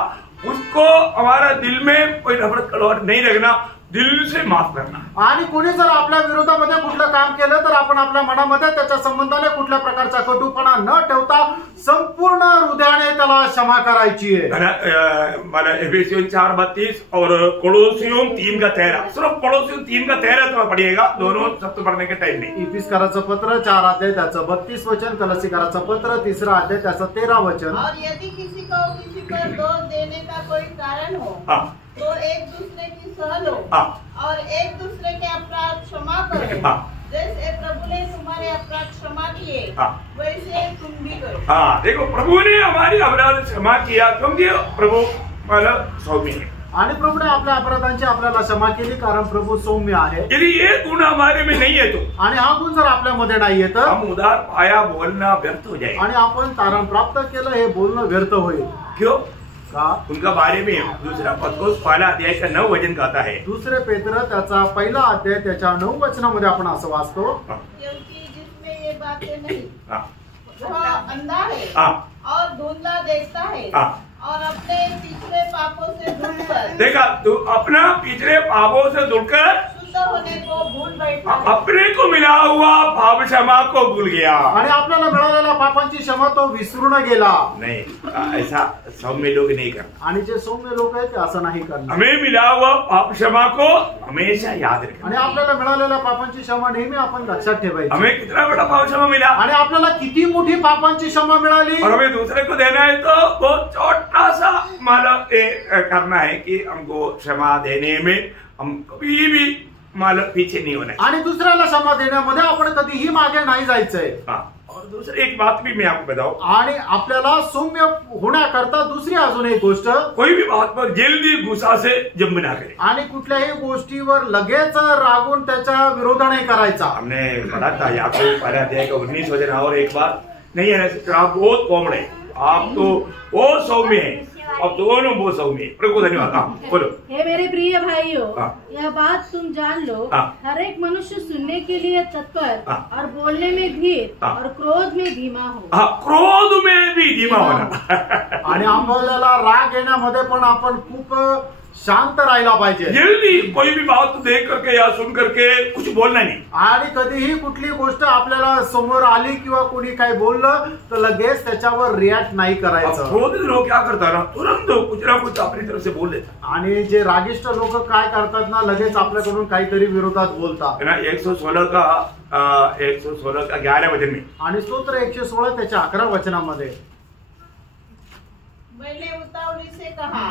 उसको हमारा दिल में कोई नफरत कलवार नहीं रखना, दिल से माफ करना। आणि कोणी जर आपल्या विरोधामध्ये कुठलं काम केलं तर आपण आपल्या मनामध्ये त्याच्या संबंधाने कुठल्या प्रकारचा कटुपणा न ठेवता संपूर्ण हृदयाने त्याला क्षमा करायची आहे। मला एफेसियन 4:32 और कोलोसियों 3:13, सिर्फ कोलोसियों 3:13 तो पढ़िएगा, दोनों शब्द पढ़ने के टाइम में। इफिसकाराचं पत्र 4 अध्याय त्याचं 32 वचन, कलसीकाराचं पत्र 3 अध्याय त्याचं 13 वचन। और यदि किसी को किसी पर दोष देने का कोई कारण हो, तो एक दूसरे की सह लो और एक दूसरे के अपराध क्षमा करो। जैसे प्रभु ने तुम्हारे अपराध क्षमा किए, वैसे तुम भी करो। हाँ, देखो, प्रभु ने हमारी अपराध क्षमा किया क्योंकि प्रभु मतलब सौम्य है। आणि प्रभूने आपल्या अपराधांची आपल्याला क्षमा केली कारण प्रभू सौम्य आहे। यदि ये गुण हमारे में नहीं है तो, आणि हा गुण जर आपल्यामध्ये नाहीये तर हम उदार पाया बोलना व्यर्थ हो जाएगा। आणि आपण तारण प्राप्त केलं हे बोलणं व्यर्थ होईल। क्यों? का? उनका बारे में दूसरा पत्रोस 1 अध्याय का 9 वचन कहता है। दुसरे पेत्र त्याचा 1 अध्याय त्याच्या 9 वचनामध्ये आपण असं वाचतो, क्योंकि जिसमें ये बातें नहीं, वह अंधा है और धुंधला देखता है और अपने पिछले पापों से धुलकर, देखा, तू अपना पिछले पापों से धुलकर शुद्ध होने को भूल बैठा है। अपने को मिला हुआ पाप क्षमा को भूल गया। आणि आपल्याला मिळालेल्या पापांची क्षमा तो विसरून गेला। नहीं, ऐसा सौम्य लोग नहीं करते। आणि जे सौम्य लोक आहेत ते असं नाही करणार। हमें मिला हुआ पाप क्षमा को हमेशा याद रखना। आणि आपल्याला मिळालेल्या पापांची क्षमा नेहमी आपण लक्षात ठेवायची। हमें कितना बड़ा पाप क्षमा मिला आणि आपल्याला किती मोठी पापांची क्षमा मिळाली, और हमें दूसरे को देना है तो बहुत छोटा सा मतलब करना है कि हमको क्षमा देने में हम कभी भी मतलब पीछे नहीं होना है। आणि दुसऱ्याला क्षमा देण्यामध्ये आपण कधीही मागे नाही जायचंय। और दूसरी एक बात भी मैं आपको बताऊं, आणि आपल्याला सौम्य होण्याकरता दुसरी अजून एक गोष्ट, कोई भी बात पर जल्दी गुस्सा से जंप ना करे। आणि कुठल्याही गोष्टीवर लगेच रागून त्याच्या विरोधाने करायचा। हमने पढ़ा था याकूब 1 अध्याय का 19 वचन, और एक बार नहीं है ना, आप बहुत कॉमन है, आप तो वो सौम्य है, अब दोनों वो सौम्य। प्रभु धन्यवाद। बोलो। हे मेरे प्रिय भाइयों, यह बात तुम जान लो, हर एक मनुष्य सुनने के लिए तत्पर और बोलने में धीर और क्रोध में धीमा हो। क्रोध में भी धीमा होना। आणि आम्हाला राग येण्यामध्ये पण आपण खूप शांत राहायला पाहिजे। जल्दी कोई भी बात देख करके या सुन करके कुछ बोलना नहीं। आणि कधीही कुठली गोष्ट आपल्याला समोर आली किंवा कोणी काही बोललं तर लगेच त्याच्यावर रिॲक्ट नाही करायचं। क्रोधित लोग क्या करता ना, तुरंत कुछ ना कुछ अपनी तरफ से बोल देता। आणि जे रागिष्ट लोक काय करतात ना, लगेच आपल्याकडून काहीतरी विरोधात बोलतात। 116 का 11 वचन में, आणि स्तोत्र 116 त्याच्या 11 वचनामध्ये, मैंने उतावली से कहा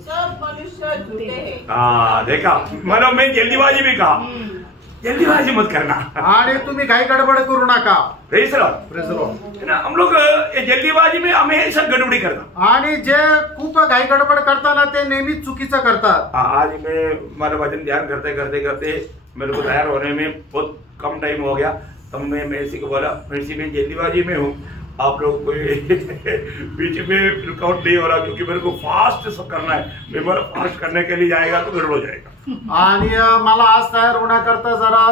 सब मनुष्य झूठे हैं। हाँ देखा, मतलब मैं जल्दीबाजी में कहा, जल्दीबाजी मत करना आणि तुम्ही काही गडबड करू नका. Praise Lord. Praise Lord. है ना, हम लोग ये जल्दीबाजी में हमेशा गड़बड़ी करता. आणि जे खूप घाई गडबड करताना ते नेहमीच चुकीचं करतात. आज मैं हमारा वचन ध्यान करते करते करते मेरे को तैयार होने में बहुत कम टाइम हो गया. तब मैं मेसी को बोला, मेसी में जल्दीबाजी में हूँ, आप लोग को बीच में रुकावट नहीं हो रहा, क्योंकि मेरे को फास्ट सब करना है. मैं बोला फास्ट करने के लिए जाएगा तो गड़बड़ हो जाएगा. आणि मला आज तयार होण्याकरता जरा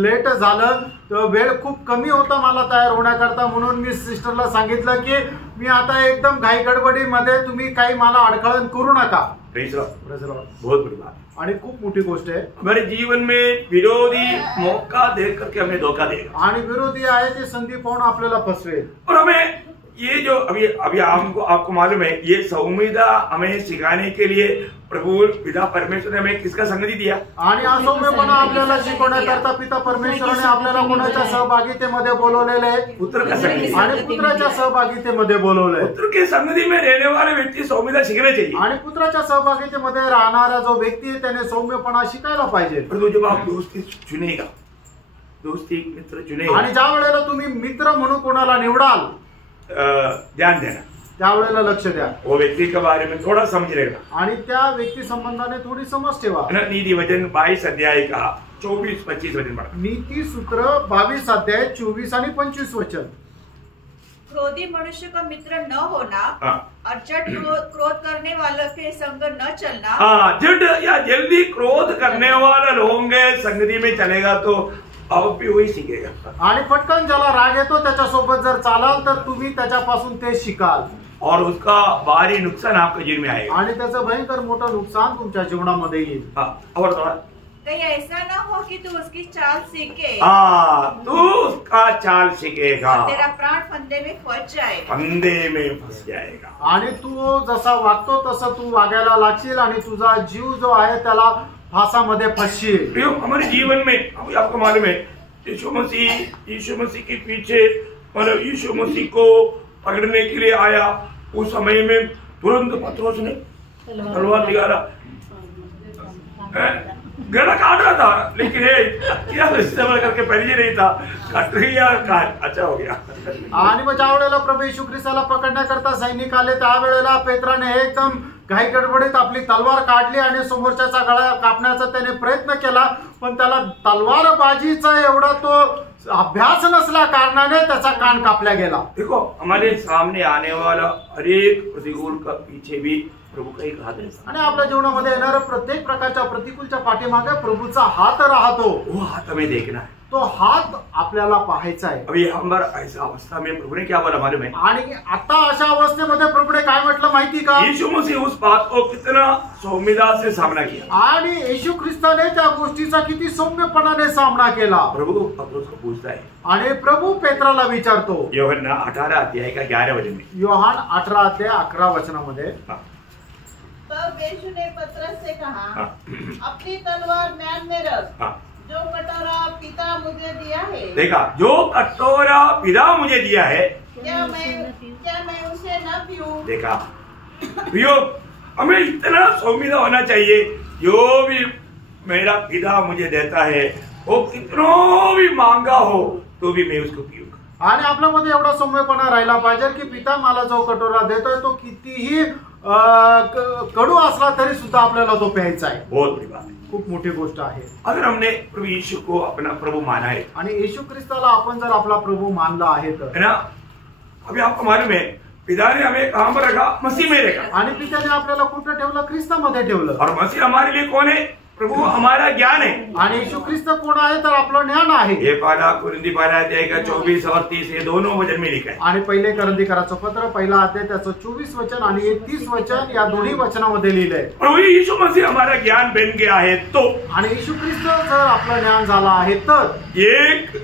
लेट झालं, वेळ खूप कमी होता मला तयार होण्याकरता, म्हणून मी सिस्टरला सांगितलं की मी आता एकदम घाई गडबडीमध्ये, तुम्ही काही मला अडखळण करू नका. बहुत बड़ी बात. आणि खूप मोठी गोष्ट आहे. हमारे जीवन में विरोधी मौका देख करके हमें धोखा देगा, आणि विरोधी आहे ते संधी पाहून आपल्याला फसवेल. और हमें ये जो अभी आपको मालूम है, ये संविदा हमें सिखाने के लिए प्रभु पिता परमेश्वर ने हमें किसका संगति दिया. आणि हा सौम्यपणा आपल्याला शिकवण्याकरता पिता परमेश्वराने आपल्याला कोणाच्या सहभागितेमध्ये बोलवलेले आहे. पुत्र का संगति. आणि पुत्राच्या सहभागितेमध्ये बोलवलंय. पुत्र के संगति में रहने वाले व्यक्ति सौम्यता सीखना चाहिए. आणि पुत्राच्या सहभागितेमध्ये राहणारा जो व्यक्ती आहे त्याने सौम्यपणा शिकायला पाहिजे. परंतु जब आप दोस्ती चुनेगा, दोस्ती मित्र चुनेगा, आणि ज्या वेळेला तुम्ही मित्र म्हणून कोणाला निवडाल, ध्यान देना, त्यावेळेला लक्ष द्या. वो व्यक्ति के बारे में थोड़ा समझ लेना. आणि त्या व्यक्ती संबंधाने थोडी समज ठेवा. नीति वचन 22 अध्याय का 24-25 वचन पढ़ा. नीति सूत्र 22 अध्याय 24 आणि 25 वचन. क्रोधी मनुष्य का मित्र न होना, और झट क्रोध करने वालों के संग न चलना. हाँ, झट या जल्दी क्रोध करने वाला लोगों के संगति में चलेगा तो आप भी वही सीखेगा. आणि पटकन ज्याला राग येतो त्याच्यासोबत जर चालाल तर तुम्ही त्याच्यापासून ते शिकाल. और उसका भारी नुकसान आपके जीवन में आएगा. आणि त्याचं भयंकर मोठं नुकसान तुमच्या जीवनामध्ये येईल. और थोड़ा कहीं ऐसा न हो कि तू उसकी चाल सीखे, तू उसका चाल सीखेगा, तेरा प्राण फंदे में फंस जाएगा. फंदे में फंस जाएगा. आणि तू जसा वागतो तसं तू वागायला लागशील आणि तुझा जीव जो आहे त्याला फासामध्ये फसशील. हमारे जीवन में अभी आपको मालूम है, यीशु मसीह के पीछे, मतलब यीशु मसीह को पकड़ने के लिए आया, उस समय में तुरंत पत्रोस ने तलवार निकाला, गला काट रहा था, लेकिन क्या इस्तेमाल करके पहले नहीं था, कट या काट, अच्छा हो गया. आणि मग ज्या वेळेला प्रभू येशू ख्रिस्ताला पकडण्याकरता सैनिक आले त्यावेळेला पेत्राने एकदम घाई गडबडीत आपली तलवार काढली आणि समोरच्याचा गळा कापण्याचा त्याने प्रयत्न केला, पण त्याला तलवारबाजीचा एवढा तो अभ्यास नसल्या कारणाने त्याचा कान कापला गेला. देखो, हमारे सामने आने वाला हर एक प्रतिकूल का पीछे भी प्रभू का एक हाथ है. आणि आपल्या जीवनामध्ये येणाऱ्या प्रत्येक प्रकारच्या प्रतिकूलच्या पाठीमागे प्रभूचा हात राहतो. वो हाथ हमें देखना है. तो हात आपल्याला पाहायचा आहे. अभी हमारा ऐसा अवस्था में प्रभु ने क्या बोला मालूम है. आणि आता अशा अवस्थेमध्ये प्रभूने काय म्हटलं माहिती का. यीशु मसीह उस बात को कितना सौम्यता से सामना किया. आणि येशू ख्रिस्ताने त्या गोष्टीचा किती सौम्यपणाने सामना केला. प्रभु पत्रोस को पूछता है. आणि प्रभू पेत्राला विचारतो. यूहन्ना 18 अध्याय का 11 वचन में. योहान 18 अध्याय 11 वचनामध्ये. तब यीशु ने पतरस से कहा, अपनी तलवार म्यान में रख. जो कटोरा पिता मुझे दिया है, देखा, जो कटोरा पिता मुझे दिया है, क्या मैं उसे न पीऊं. देखा, पियो. हमें इतना सौम्यता होना चाहिए, जो भी मेरा पिता मुझे देता है वो कितना भी मांगा हो तो भी मैं उसको पीऊंगा. आणि आपल्यामध्ये एवढा सौम्यपणा राहिला पाहिजे की पिता मला जो कटोरा देतोय तो कितीही कडू असला तरी सुद्धा आपल्याला तो प्यायचा आहे. बहुत बड़ी बात है. खूप मोठी गोष्ट आहे. अगर हमने प्रभु यीशु को अपना प्रभु माना है, आणि येशू ख्रिस्ताला आपण जर आपला प्रभू मानला आहे तर, है ना, अभी आपको मालूम है पिता ने हमें कहां पर रखा, मसीह में रखा. आणि पित्याने आपल्याला कुठं ठेवलं, ख्रिस्तामध्ये ठेवलं. और मसीह हमारे लिए कौन है. प्रभु हमारा ज्ञान है. आणि येशू ख्रिस्त कोण आहे तर आपलं ज्ञान आहे. ये पहला कुरिन्थी 12 अध्याय का 24 और 30 ये दोनों वचन में लिखा है. आणि पहिले करंथीकराचं पत्र पहिला अध्याय त्याचं 24 वचन आणि 30 वचन या दोन्ही वचनामध्ये लिहिलंय. प्रभु यीशु मसीह हमारा ज्ञान बन गया है तो, आणि येशू ख्रिस्त जर आपलं ज्ञान झाला आहे तर एक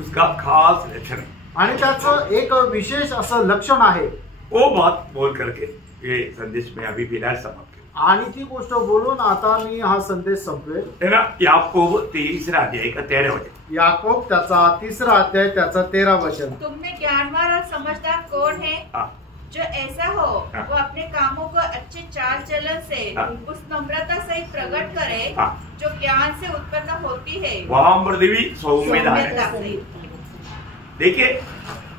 उसका खास लक्षण है. आणि त्याचं एक विशेष असं लक्षण आहे. वो बात बोल करके ये संदेश में अभी फिलहाल समाप्त. आणि ती गोष्ट बोलून आता मी हा संदेश संपवेल. है ना, याकूब 3 अध्याय का 13 वचन. याकूब त्याचा 3 अध्याय त्याचं 13 वचन. तुम में ज्ञानवान और समझदार कौन है. जो ऐसा हो वो अपने कामों को अच्छे चाल चलन से उस नम्रता सहित प्रकट करे जो ज्ञान से उत्पन्न होती है, वहां सौम्यता है। देखिए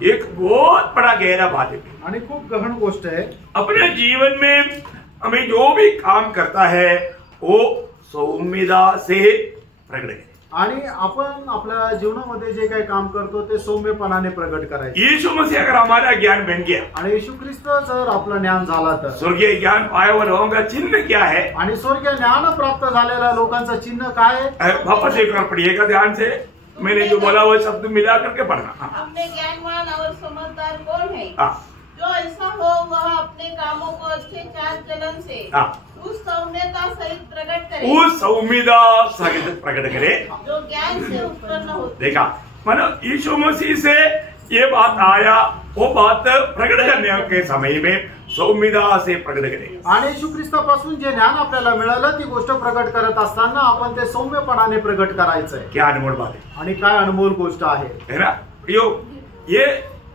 एक बहुत बड़ा गहरा बात है आणि खूप गहन गोष्ट आहे। अपने जीवन में हमें जो भी काम करता है वो सौम्यता से प्रकट है। आणि आपण आपल्या जीवनामध्ये जे काही काम करतो ते सौम्यपणाने प्रगट करायचे। यीशु मसीह अगर हमारा ज्ञान बन गया आणि येशू ख्रिस्त जर आपलं ज्ञान झाला तर स्वर्गीय ज्ञान पाया हुआ लोगों का चिन्ह क्या है? आणि स्वर्गीय ज्ञान प्राप्त झालेल्या लोकांचं चिन्ह काय आहे? वापस एक बार पढ़िएगा ध्यान से, मैंने जो बोला वो शब्द मिला करके पढ़ना। अपने ज्ञानवान और समझदार कौन है? जो ऐसा हो वह अपने कामों को अच्छे चाल चलन से उस सौम्यता सहित प्रकट करे, उस सौम्यता सहित प्रकट करे जो ज्ञान से उत्पन्न होती। देखा मानो यीशु मसीह से ये बात आया, वो बात प्रकट करने के समय में सौम्यता से प्रकट करे। आणि येशू ख्रिस्तापासून जे ज्ञान आपल्याला मिळालं ती गोष्ट प्रकट करत असताना आपण ते सौम्यपणाने प्रकट करायचंय। क्या अनमोल बात है आणि काय अनमोल गोष्ट आहे ना। ये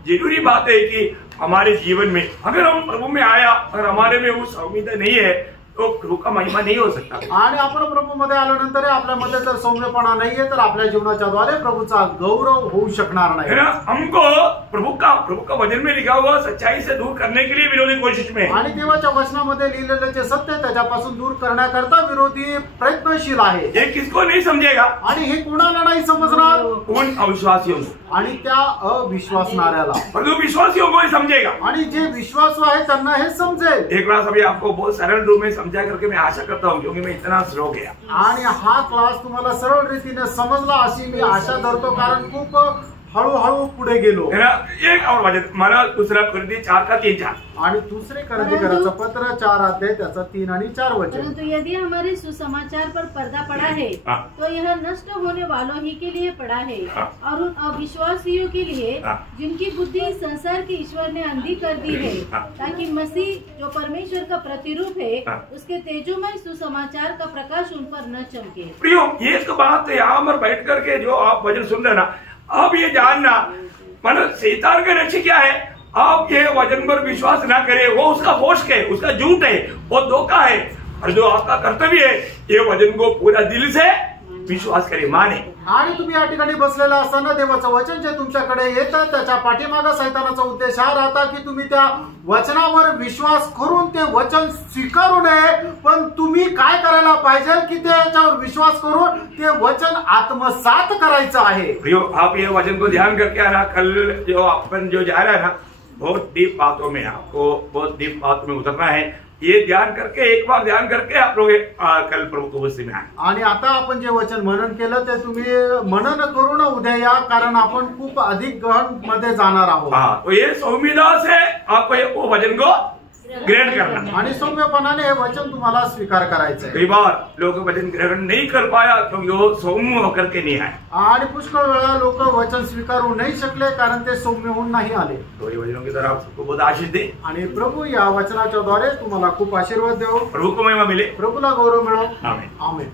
जरूरी बात है कि हमारे जीवन में अगर हम प्रभु में आया और हमारे में वो सौम्यता नहीं है तो प्रभु का महिमा नहीं हो सकता। आणि आपण प्रभू मध्ये आल्यानंतर आपल्यामध्ये जर सौम्यपणा नाहीये तर आपल्या जीवनाच्या द्वारे प्रभूचा गौरव होऊ शकणार नाही। हमको प्रभु का वचन में लिखा हुआ सच्चाई से दूर करने के लिए विरोधी कोशिश में, आणि देवाच्या वचनामध्ये लिहिलेले जे सत्य त्याच्यापासून दूर करण्याकरता विरोधी प्रयत्नशील आहे। ये किसको नहीं समझेगा? आणि हे कोणाला नाही समजणार? उन अविश्वासियों आणि त्या अविश्वासणाऱ्याला। परंतु विश्वासियों को ही समझेगा। आणि जे विश्वासू आहे त्यांना हे समजेल। एक क्लास अभी आपको बहुत सरल रूप में समझा करके मैं आशा करता हूँ, क्योंकि मैं इतना स्लो गया। आणि हा क्लास तुम्हाला सरळ रीतीने समजला अशी मी आशा धरतो, कारण खूप हळूहळू पुढे गेलो। एक और वचन मला दूसरा कुरिन्थी 4:3-4 आणि दुसरे करंथीकरांचं पत्र 4 अध्याय त्याचा 3 आणि 4 वचन। परंतु यदि हमारे सुसमाचार पर पर्दा पड़ा है तो यह नष्ट होने वालों ही के लिए पड़ा है और उन अविश्वासियों के लिए जिनकी बुद्धि संसार के ईश्वर ने अंधी कर दी है, ताकि मसीह जो परमेश्वर का प्रतिरूप है उसके तेजोमय सुसमाचार का प्रकाश उन पर न चमके। प्रियो एक बात यहाँ पर बैठ करके जो आप वचन सुन रहे ना, अब ये जानना मतलब शैतान का लक्ष्य क्या है? आप ये वचन पर विश्वास ना करें, वो उसका फोष्क है, उसका झूठ है, वो धोखा है। और जो आपका कर्तव्य है ये वचन को पूरा दिल से विश्वास करे, माने। आणि तुम्ही या ठिकाणी बसलेला असताना देवाचं वचन जे तुमच्याकडे येतं त्याच्या पाठीमागे सैतानाचा उद्देश हा राहता की तुम्ही त्या वचनावर विश्वास करून ते वचन स्वीकारू नये, पण तुम्ही काय करायला पाहिजे की त्याच्यावर विश्वास करून ते वचन आत्मसात करायचं आहे। प्रियो आप ये वचन को ध्यान करके आना, कल जो अपन जो जा रहा है ना बहुत डीप बातों में, आपको बहुत डीप बातों में उतरना है। ये ध्यान करके एक बार ध्यान करके आप लोग कल प्रभु को उपस्थित में आए। आणि आता आपण जे वचन मनन केलं ते तुम्ही मनन करून उद्या या, कारण आपण खूप अधिक गहन मध्ये जाणार आहोत। हाँ, तो ये सौम्यता से आपको ये वो वचन को ग्रहण करना आणि सौम्यपणाने हे वचन तुम्हाला स्वीकार करायचं आहे। कई बार लोग वचन ग्रहण नहीं कर पाया क्योंकि वो सौम्य होकर के नहीं आए। आणि पुष्कळ वेळा लोक वचन स्वीकारू नाही शकले कारण ते सौम्य होऊन नाही आले। तो ये वचनों की तरफ आप सबको बहुत आशीष दे। आणि प्रभू या वचनाच्या द्वारे तुम्हाला खूप आशीर्वाद देव, प्रभु को महिमा मिले, प्रभूला गौरव मिळो। आमेन। आमेन।